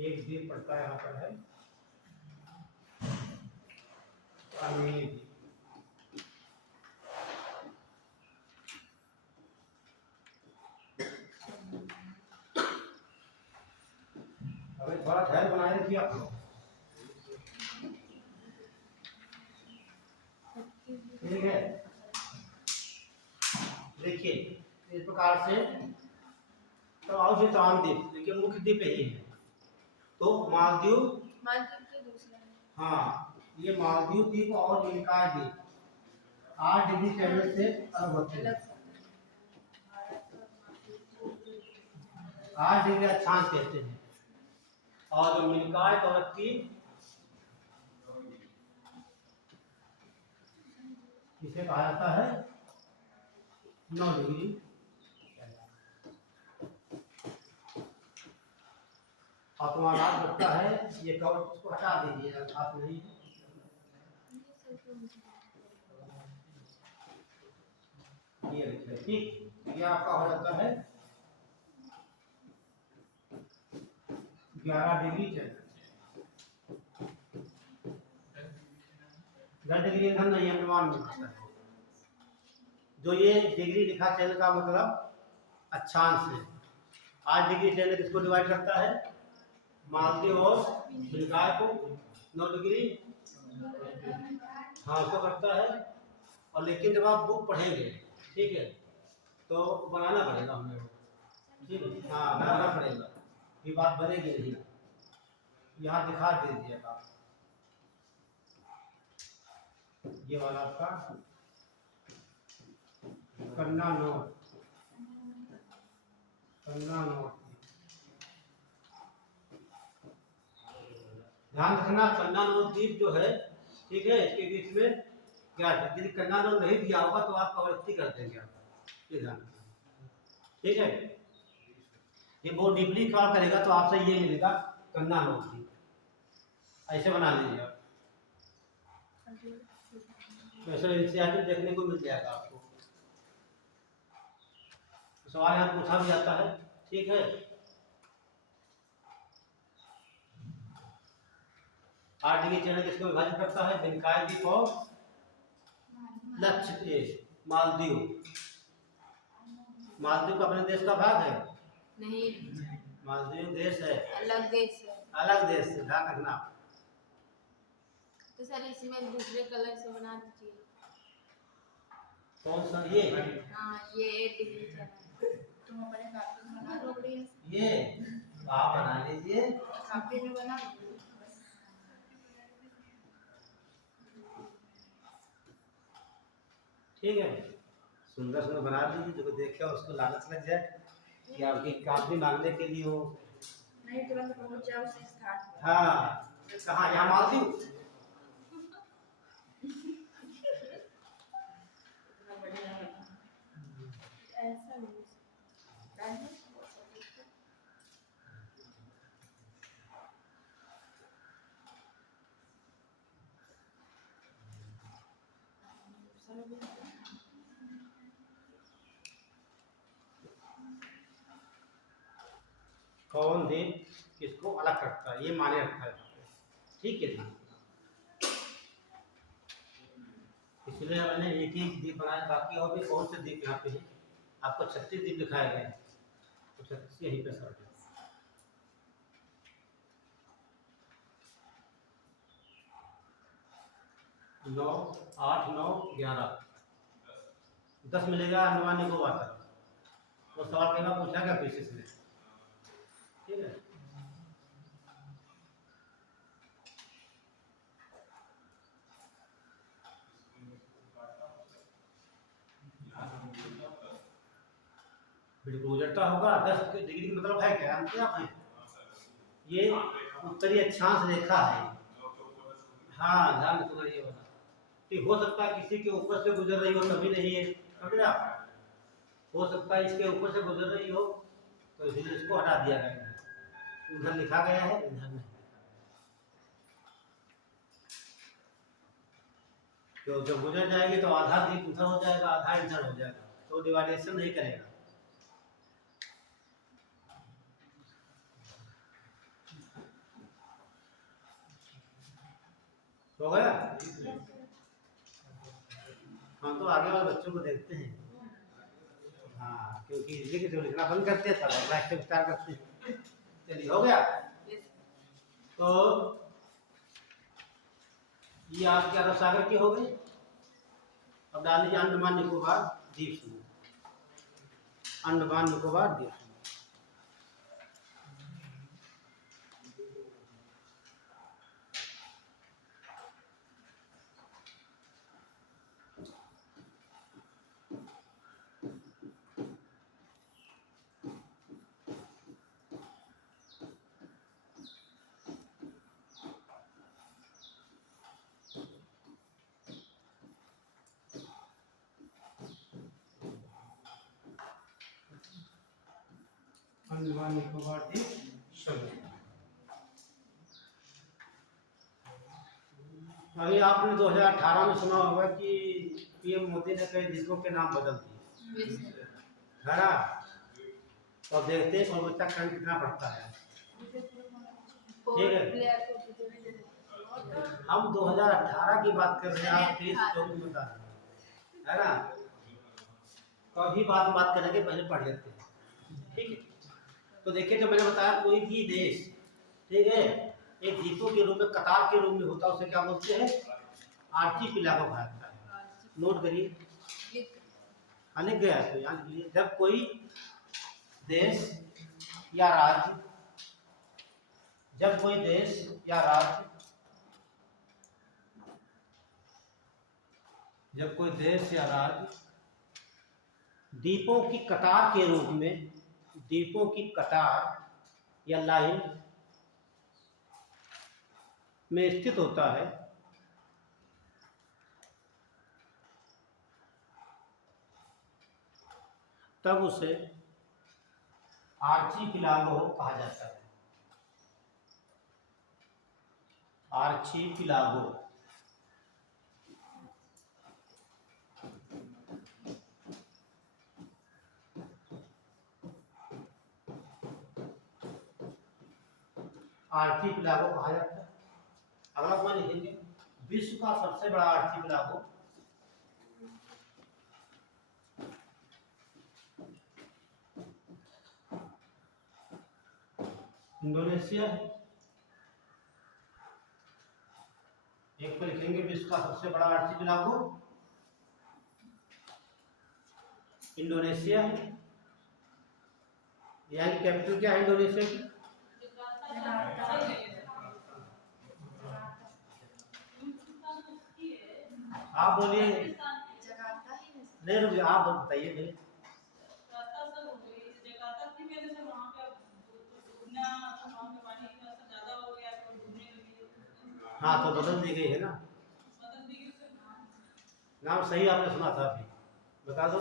एक द्वीप पड़ता है यहाँ पर है अमीनी द्वीप। अभी थोड़ा धैर्य बनाए रखिए आप लोग, ठीक है। देखिए इस प्रकार से तो और भी तमाम द्वीप, लेकिन मुख्य द्वीप यही है। तो मालदीव, मालदीव के दूसरा है। हाँ, ये मालदीव द्वीप और मिनिकॉय द्वीप 8 डिग्री कैलविन से अलग होते हैं। 8 डिग्री अक्षांश कहते हैं। और जो मिनिकॉय कवरत्ती इसे कहा जाता है 9 डिग्री। अपमानात लगता है, ये कवर इसको हटा दीजिए, आप नहीं, ये लिखिए, ठीक। ये आपका हो जाता है 11 डिग्री चल, 10 डिग्री इधर नहीं, अनुमान में होता है। जो ये डिग्री लिखा चैनल का मतलब अक्षांश है। 8 डिग्री चैनल किसको डिवाइड करता है, मालदीव और मिनिकॉय को। 9 डिग्री हाँ उसको करता है। और लेकिन जब आप बुक पढ़ेंगे, ठीक है, तो बनाना पड़ेगा हमें, ठीक है, हाँ बनाना पड़ेगा, ये बात बनेगी नहीं। यहाँ दिखा दीजिए आप, ये वाला आपका कन्नानौर, कन्नानौर, ध्यान रखना कन्नानौर द्वीप जो है, ठीक है, इसके बीच में क्या है, यदि कन्नानौर नहीं दिया होगा तो आप कवरत्ती कर देंगे आप, ये ध्यान रखना, ठीक है। ये बहुत डीपली कवर करेगा तो आपसे ये मिलेगा कन्नानौर द्वीप, ऐसे बना लीजिए आप, वैसे एनसीईआरटी देखने को मिल जाएगा आपको, सवाल यहाँ पूछा भी जाता है, ठीक है। 8 डिग्री चैनल किसको विभाजित करता है, मिनिकॉय द्वीप और लक्षद्वीप, मालदीव। मालदीव का अपने देश का भाग है नहीं, मालदीव देश है, अलग देश है। अलग देश से, ध्यान रखना। तो सर इसमें दूसरे कलर से बना दीजिए। कौन सा, ये हाँ ये 8 डिग्री चैनल तुम अपने कापी में बना दो, ये आप बना लीजिए, कापी में बना दो। ठीक है, सुंदर सुंदर बना लीजिए, जो देखे उसको लालच लग जाए कि आपकी कापी मांगने के लिए हो, नहीं तुरंत पहुंच जाओ उसी स्थान पर। हाँ कहाँ, यहाँ मालदीव, ऐसा नहीं कौन दीप किसको अलग करता है, ये माने रखा है। ठीक है ना, इसलिए मैंने एक ही दीप बनाया, बाकी और भी बहुत से दीप यहाँ पे हैं। आपको 36 दीप दिखाए गए हैं, तो 36 यहीं पे सर 9 8 9 11 10 मिलेगा अंडमान निकोबार का। वो सवाल कहेगा पूछा क्या पीसीस ने, ठीक है। बिल्कुल गुजरता होगा 10 डिग्री का मतलब है क्या, जानते हैं आप? ये उत्तरी अक्षांश रेखा है। हाँ, ध्यान रखना ये वाला कि हो सकता है किसी के ऊपर से गुजर रही हो, तभी नहीं है, समझ रहे आप? हो सकता है इसके ऊपर से गुजर रही हो, तो इसलिए इसको हटा दिया गया है। इधर लिखा गया है, इधर नहीं। तो जब गुजर जाएगी तो आधा दीप उधर हो जाएगा, आधा इधर हो जाएगा, तो डिवाइडेशन नहीं करेगा। हो गया? हाँ, तो आगे वाले बच्चों को देखते हैं। हाँ, क्योंकि इसलिए जो लिखना बंद करते हैं तब अगला स्टेप स्टार्ट करते हैं। चलिए, हो गया? तो ये आपके अरब सागर के हो गए। अब डाल दीजिए अंडमान निकोबार द्वीप समूह, अंडमान निकोबार द्वीप समूह। अंडमान निकोबार द्वीप समूह। अभी आपने 2018 में सुना होगा कि पीएम मोदी ने कई द्वीपों के नाम बदल दिए, है ना? तो अब देखते हैं कौन बच्चा करंट कितना पड़ता है। ठीक है, हम 2018 की बात कर रहे हैं, आप 23-24 बता रहे हैं, है ना? तो अभी बात करेंगे, पहले पढ़ लेते हैं, ठीक है। तो देखिए, जो मैंने बताया, कोई भी देश, ठीक है, एक द्वीपों के रूप में, कतार के रूप में होता है, उसे क्या बोलते हैं? आर्चिपेलागो कहा जाता है। नोट करिए, हाँ लिख गया तो यहाँ लिख लीजिए। जब कोई देश या राज्य, जब कोई देश या राज्य, जब कोई देश या राज्य द्वीपों की कतार के रूप में, द्वीपों की कतार या लाइन में स्थित होता है, तब उसे आर्चिपेलागो कहा जाता है। आर्चिपेलागो। आर्चिपेलागो कहा जाता है। अगला सवाल लिखेंगे, विश्व का सबसे बड़ा आर्चिपेलागो इंडोनेशिया है। एक पर लिखेंगे विश्व का सबसे बड़ा आर्चिपेलागो इंडोनेशिया है। यहाँ की कैपिटल क्या है इंडोनेशिया की? आप बोलिए, नहीं रुकिए, आप बताइए नहीं। हाँ, तो बदल दी गई है ना, नाम सही आपने सुना था अभी, बता दो।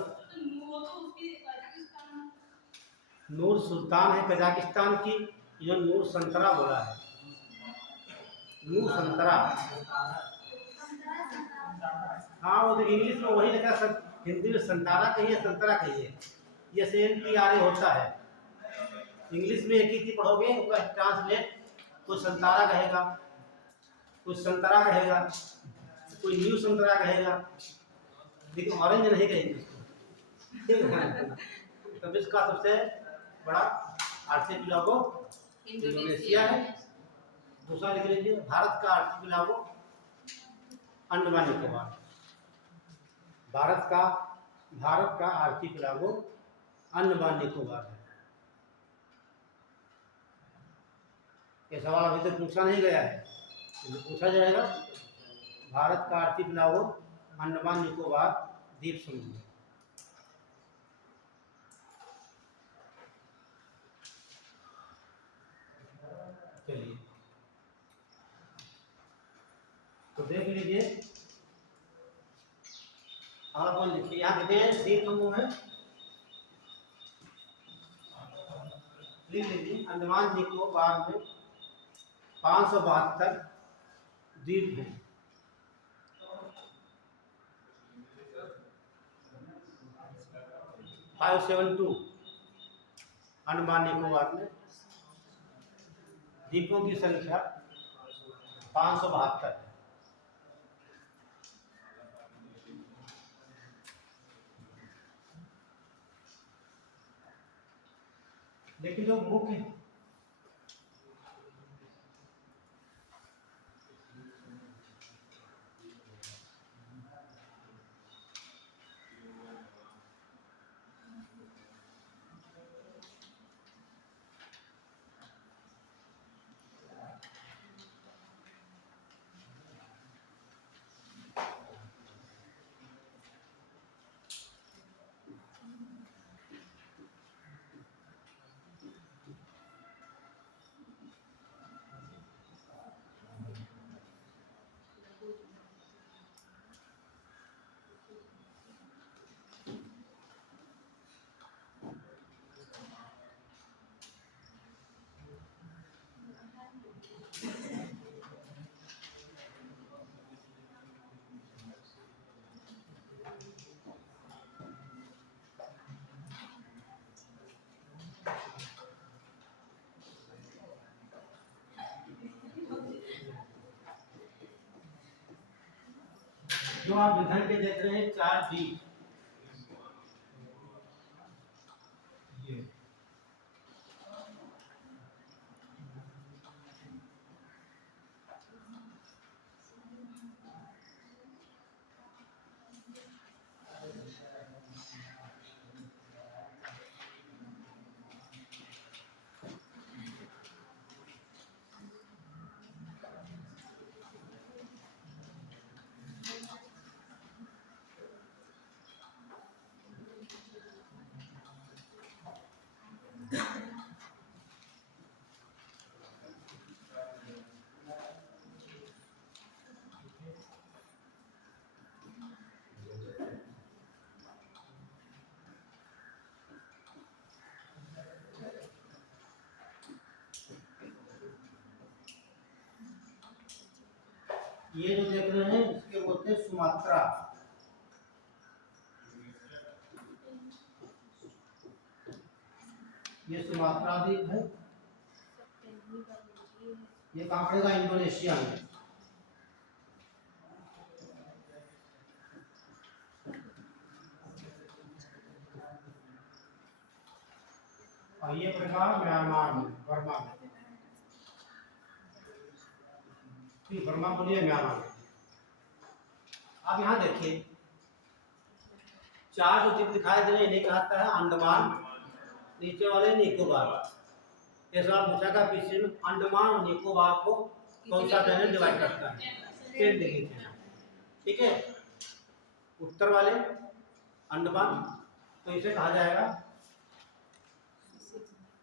नूर सुल्तान है कजाकिस्तान की, ये नूर संतरा बोला है, नूर संतरा। हाँ, वो तो इंग्लिश में वही लिखा, सब हिंदी में संतारा कहिए, संतरा कहिए, ये SNTRA होता है। इंग्लिश में एक ही चीज पढ़ोगे, उसका ट्रांसलेट कोई संतारा कहेगा, कोई संतरा कहेगा, कोई न्यू संतरा कहेगा, लेकिन ऑरेंज नहीं कहेंगे। ठीक है। तो विश्व का सबसे बड़ा आर्थिक इंडोनेशिया है। दूसरा लिख लीजिए, भारत का आर्थिक अंडमान निकोबार। भारत का आर्थिक अंडमान निकोबार है। ये सवाल अभी तक पूछा नहीं गया है, पूछा जाएगा। भारत का आर्थिक अंडमान निकोबार द्वीप समूह है। चलिए तो देख लीजिए, आप लिखिए, यहाँ कहते हैं द्वीप समूह है, लिख लीजिए। अंडमान निकोबार में 572 द्वीप हैं। 572 अंडमान निकोबार में द्वीपों की संख्या 572 है। लेकिन जो मुख्य जो आप विधान के देख रहे हैं 4 द्वीप, ये जो देख रहे हैं इसके बोलते हैं सुमात्रा। ये सुमात्रा द्वीप है। ये कहाँ पड़ेगा? इंडोनेशिया में। और ये पड़ेगा म्यांमार में, बर्मा में। बर्मा बोलिए, म्यांमार में। अब यहाँ देखिए, 4 जो द्वीप दिखाई दे रहे हैं इन्हें कहता है अंडमान, नीचे वाले निकोबार। ये सवाल पूछा का पीछे में, अंडमान और निकोबार को कौन सा प्लेनेट डिवाइड करता है? 10 डिग्री। ठीक है, उत्तर वाले अंडमान, तो इसे कहा जाएगा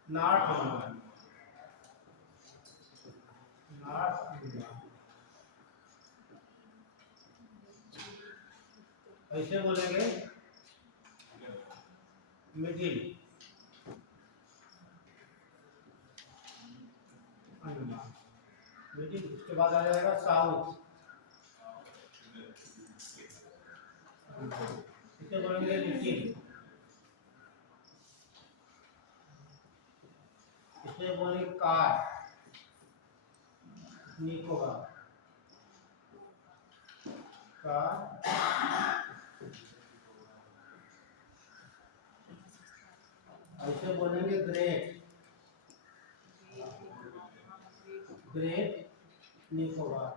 नॉर्थ अंडमान। नॉर्थ अंडमान ऐसे बोलेंगे मिडिल अंडमान। मिडिल, उसके बाद आ जाएगा साउथ, इसे बोलेंगे लिटिल। इसे बोले कार, निकोबार, कार, ऐसे बोलेंगे ग्रेट, ग्रेट निकोबार,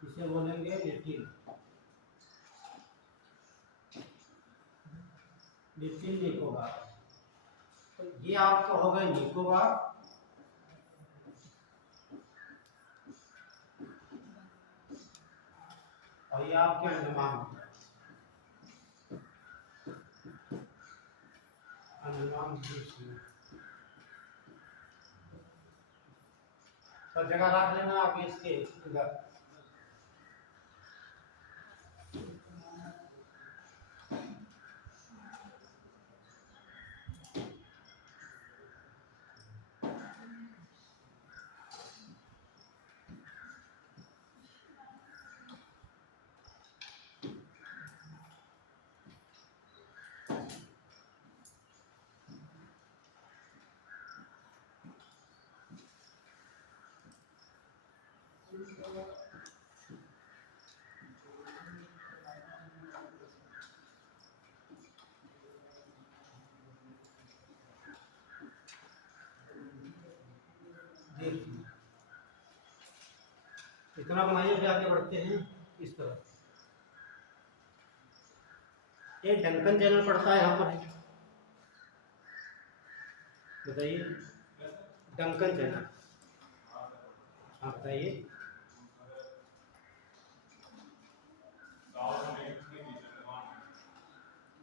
इसे बोलेंगे लिटिल, लिटिल निकोबार। तो ये आपका हो गए निकोबार, और ये आपके अंडमान, अंडमान द्वीप समूह। तो जगह रख लेना आप इसके इधर। इतना बनाइए, फिर आगे बढ़ते हैं इस तरफ। एक डंकन चैनल पड़ता है यहाँ पर, बताइए डंकन चैनल, हाँ बताइए।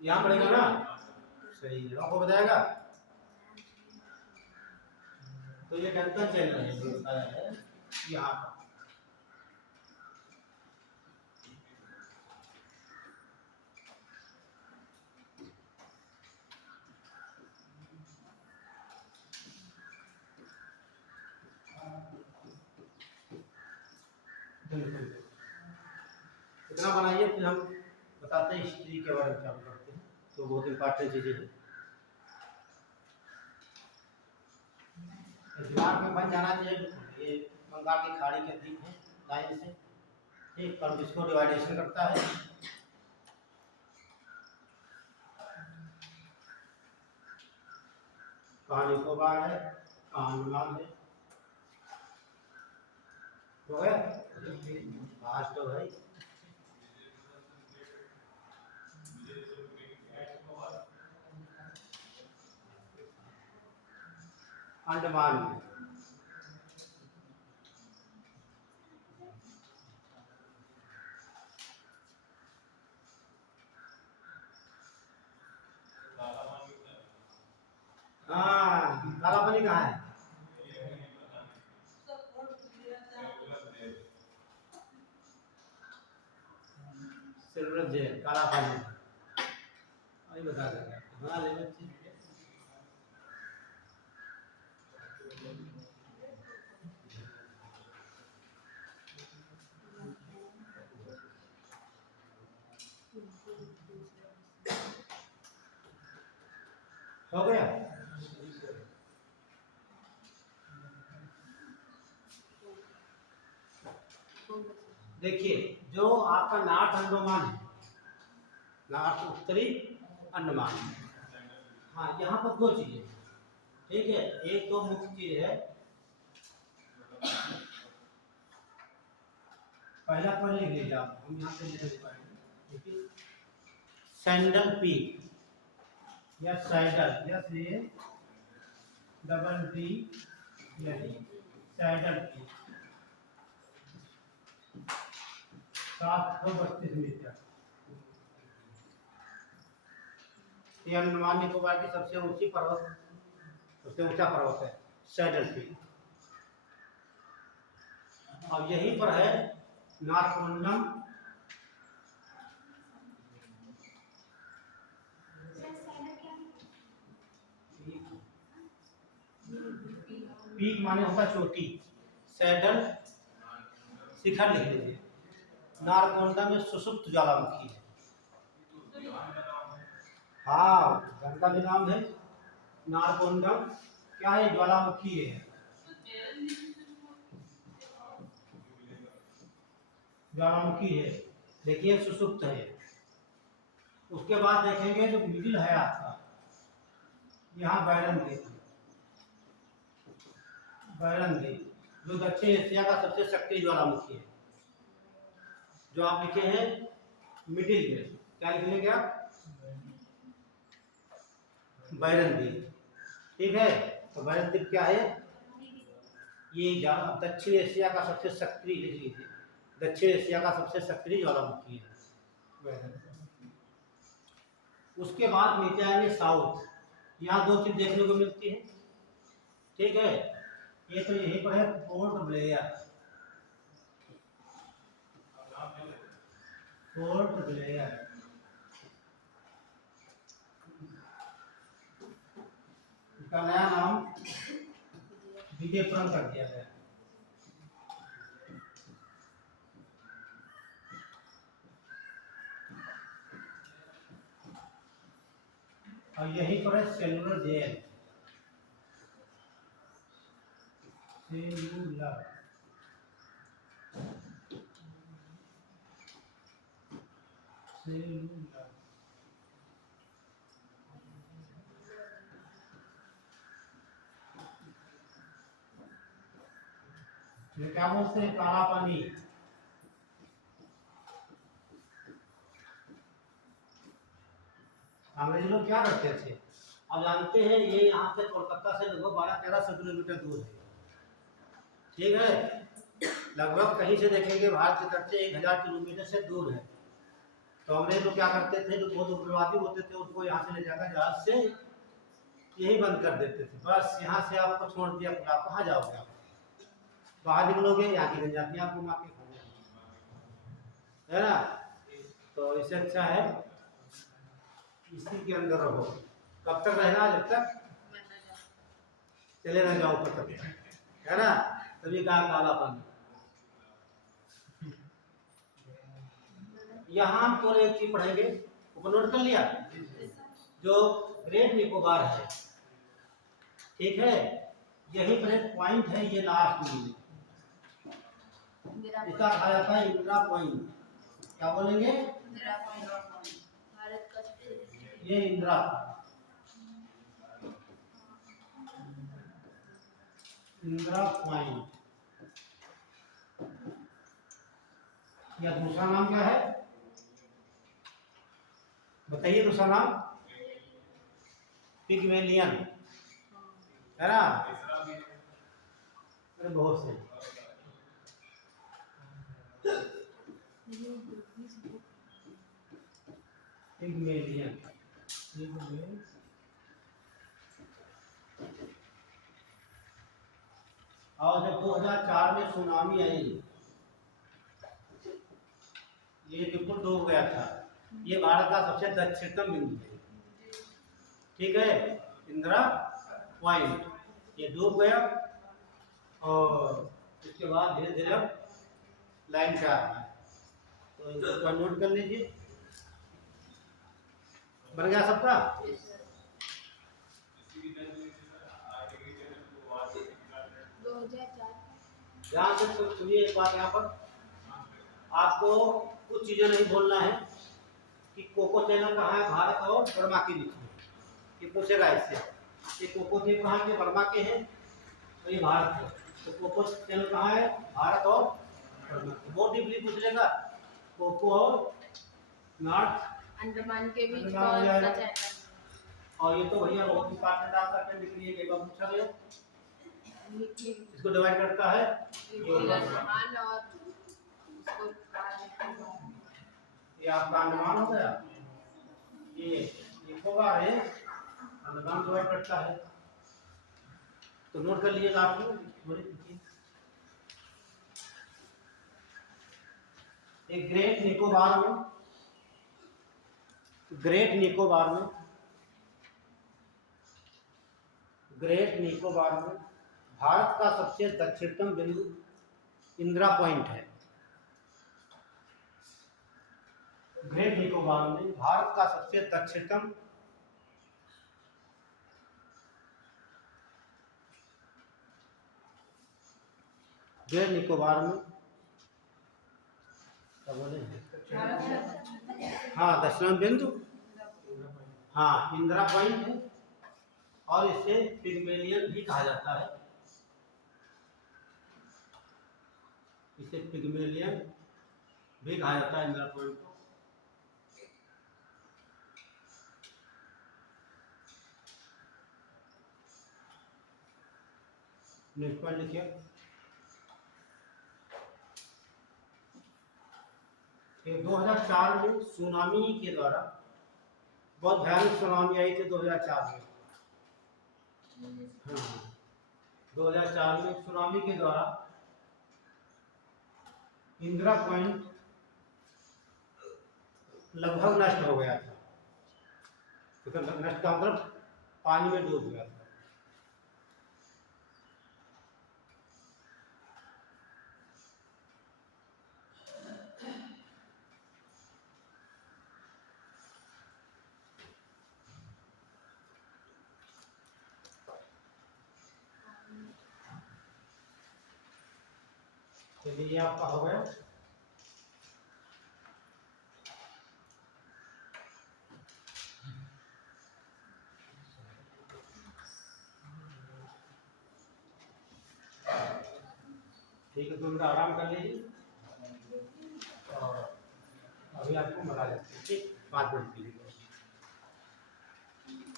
यहाँ पड़ेगा ना, सही है, आपको बताएगा। तो ये डंकन चैनल है जो बताया है यहाँ पर। इतना बनाइए, फिर हम बताते हैं हिस्ट्री के बारे में, चालू करते हैं। तो बहुत इंपॉर्टेंट चीजें हैं, दिमाग में बन जाना चाहिए। ये बंगाल की खाड़ी के द्वीप है लाइन से, ठीक, और जिसको डिवाइडेशन करता है कहाँ निकोबार है, कहाँ अंडमान है। हो गया आज तो भाई। अंडमान में हाँ, काला पानी कहाँ है? सिल्वर जेल, काला पानी अभी बता देगा। हाँ ले बच्चे, हो गया। देखिए जो आपका नॉर्थ अंडमान है, नॉर्थ उत्तरी अंडमान, हाँ यहाँ पर दो चीजें, ठीक है। एक तो मुख्य चीज है, पहला पढ़ लिख लीजिए आप, हम यहाँ पे लिख पाएंगे, ठीक है। सैंडल पीक या सैडल, या से डबल डी यही सैडल पीक, 732 मीटर। ये अंडमान निकोबार की सबसे ऊंची पर्वत, सबसे ऊंचा पर्वत है सैडल पीक। और यहीं पर है नारकोंडम, पीक माने होता चोटी, सैडल शिखर लिख लीजिए। नारकोंडम में सुसुप्त ज्वालामुखी है, हाँ, गंगा भी नाम है। नारकोंडम क्या है? ज्वालामुखी है। ज्वालामुखी है। देखिए सुषुप्त है। उसके बाद देखेंगे जो मिडिल है आपका, यहाँ बैरन द्वीप, बैरन द्वीप जो दक्षिण एशिया का सबसे सक्रिय ज्वालामुखी है। जो आप लिखे हैं मिडिल में, क्या लिखेंगे आप? बैरन द्वीप। ठीक है, तो बैरन द्वीप क्या है? ये दक्षिण एशिया का सबसे सक्रिय, लिख लीजिए, दक्षिण एशिया का सबसे सक्रिय ज्वालामुखी है बैरन। उसके बाद नीचे आएंगे साउथ। यहाँ दो चीज देखने को मिलती है। ठीक है, ये तो यहीं पर है पोर्ट ब्लेयर। पोर्ट ब्लेयर इसका नया नाम विजयपुरम कर दिया गया। और यहीं पर है सेलुलर जेल। सेलुलर सेलुलर ये क्या बोलते हैं? काला पानी। अंग्रेज लोग क्या करते थे? अब जानते हैं, ये यहाँ से कोलकाता से लगभग 12-1300 किलोमीटर दूर है। ठीक है, लगभग कहीं से देखेंगे भारत की तरफ से 1000 किलोमीटर से दूर है। तो अंग्रेज लोग क्या करते थे? जो बहुत उग्रवादी होते थे उनको यहाँ से ले जाकर जहाज से यही बंद कर देते थे। बस यहाँ से आपको छोड़ दिया, आप कहाँ जाओगे? आप बाहर निकलोगे, यहाँ की जनजातियाँ आपको मार के खाने, है ना? तो इससे अच्छा है इसी के अंदर रहो। कब तक रहना? जब तक चले ना जाओ ऊपर तक, है ना? तभी कहा काला पानी। यहाँ हम तो एक चीज पढ़ेंगे, ऊपर नोट कर लिया, जो ग्रेट निकोबार है। ठीक है, यही पर एक पॉइंट है, ये लास्ट में इसका कहा जाता है इंदिरा पॉइंट। क्या बोलेंगे? भारत का सबसे ये इंदिरा, इंदिरा पॉइंट। या दूसरा नाम क्या है? बताइए दूसरा नाम। पिग्मेलियन, है ना? अरे बहुत से पिग्मेलियन। और जब 2004 में सुनामी आई, ये बिल्कुल डूब गया था। ये भारत का सबसे दक्षिणतम बिंदु है। ठीक है, इंदिरा पॉइंट, ये डूब गया और इसके बाद धीरे धीरे लाइन पे आ रहा है। तो इसको नोट कर लीजिए। बन गया सबका? 2004 ध्यान से सुनिए एक बात। यहाँ पर आपको कुछ चीजें नहीं बोलना है कि कोको चैनल कहाँ है भारत और बर्मा के बीच में, ये पूछेगा इससे। ये कोको द्वीप कहाँ के? बर्मा के हैं, तो ये भारत है। तो कोको चैनल कहाँ है? भारत और बर्मा के। बहुत डीपली पूछ लेगा, कोको और नॉर्थ अंडमान के बीच अंडमान कौन में सा है। चैनल? और ये तो भैया बहुत इंपॉर्टेंट आपका करने के लिए एक बार पूछा गया। इसको डिवाइड करता है अंडमान और उसको ये आपका अंडमान हो गया, ये निकोबार है, अंडमान डिवाइड करता है। तो नोट कर लीजिएगा आप लोग। एक ग्रेट निकोबार में, ग्रेट निकोबार में, ग्रेट निकोबार में भारत का सबसे दक्षिणतम बिंदु इंदिरा पॉइंट है। ग्रेट निकोबार में भारत का सबसे दक्षिणतम ग्रेट निकोबार में क्या बोले, हाँ दक्षिण बिंदु, हाँ इंदिरा पॉइंट है, और इसे पिग्मेलियन भी कहा जाता है, इसे पिग्मेलियन भी कहा जाता है इंदिरा पॉइंट को। नेक्स्ट पॉइंट लिखिए। ये 2004 में सुनामी के द्वारा, बहुत भयानक सुनामी आई थी 2004 में, हाँ 2004 में सुनामी के द्वारा इंदिरा पॉइंट लगभग नष्ट हो गया था, तो नष्ट का मतलब पानी में डूब गया था। चलिए ये आपका हो गया। ठीक है, 2 मिनट आराम कर लीजिए और अभी आपको मिला देते हैं, ठीक 5 मिनट के लिए।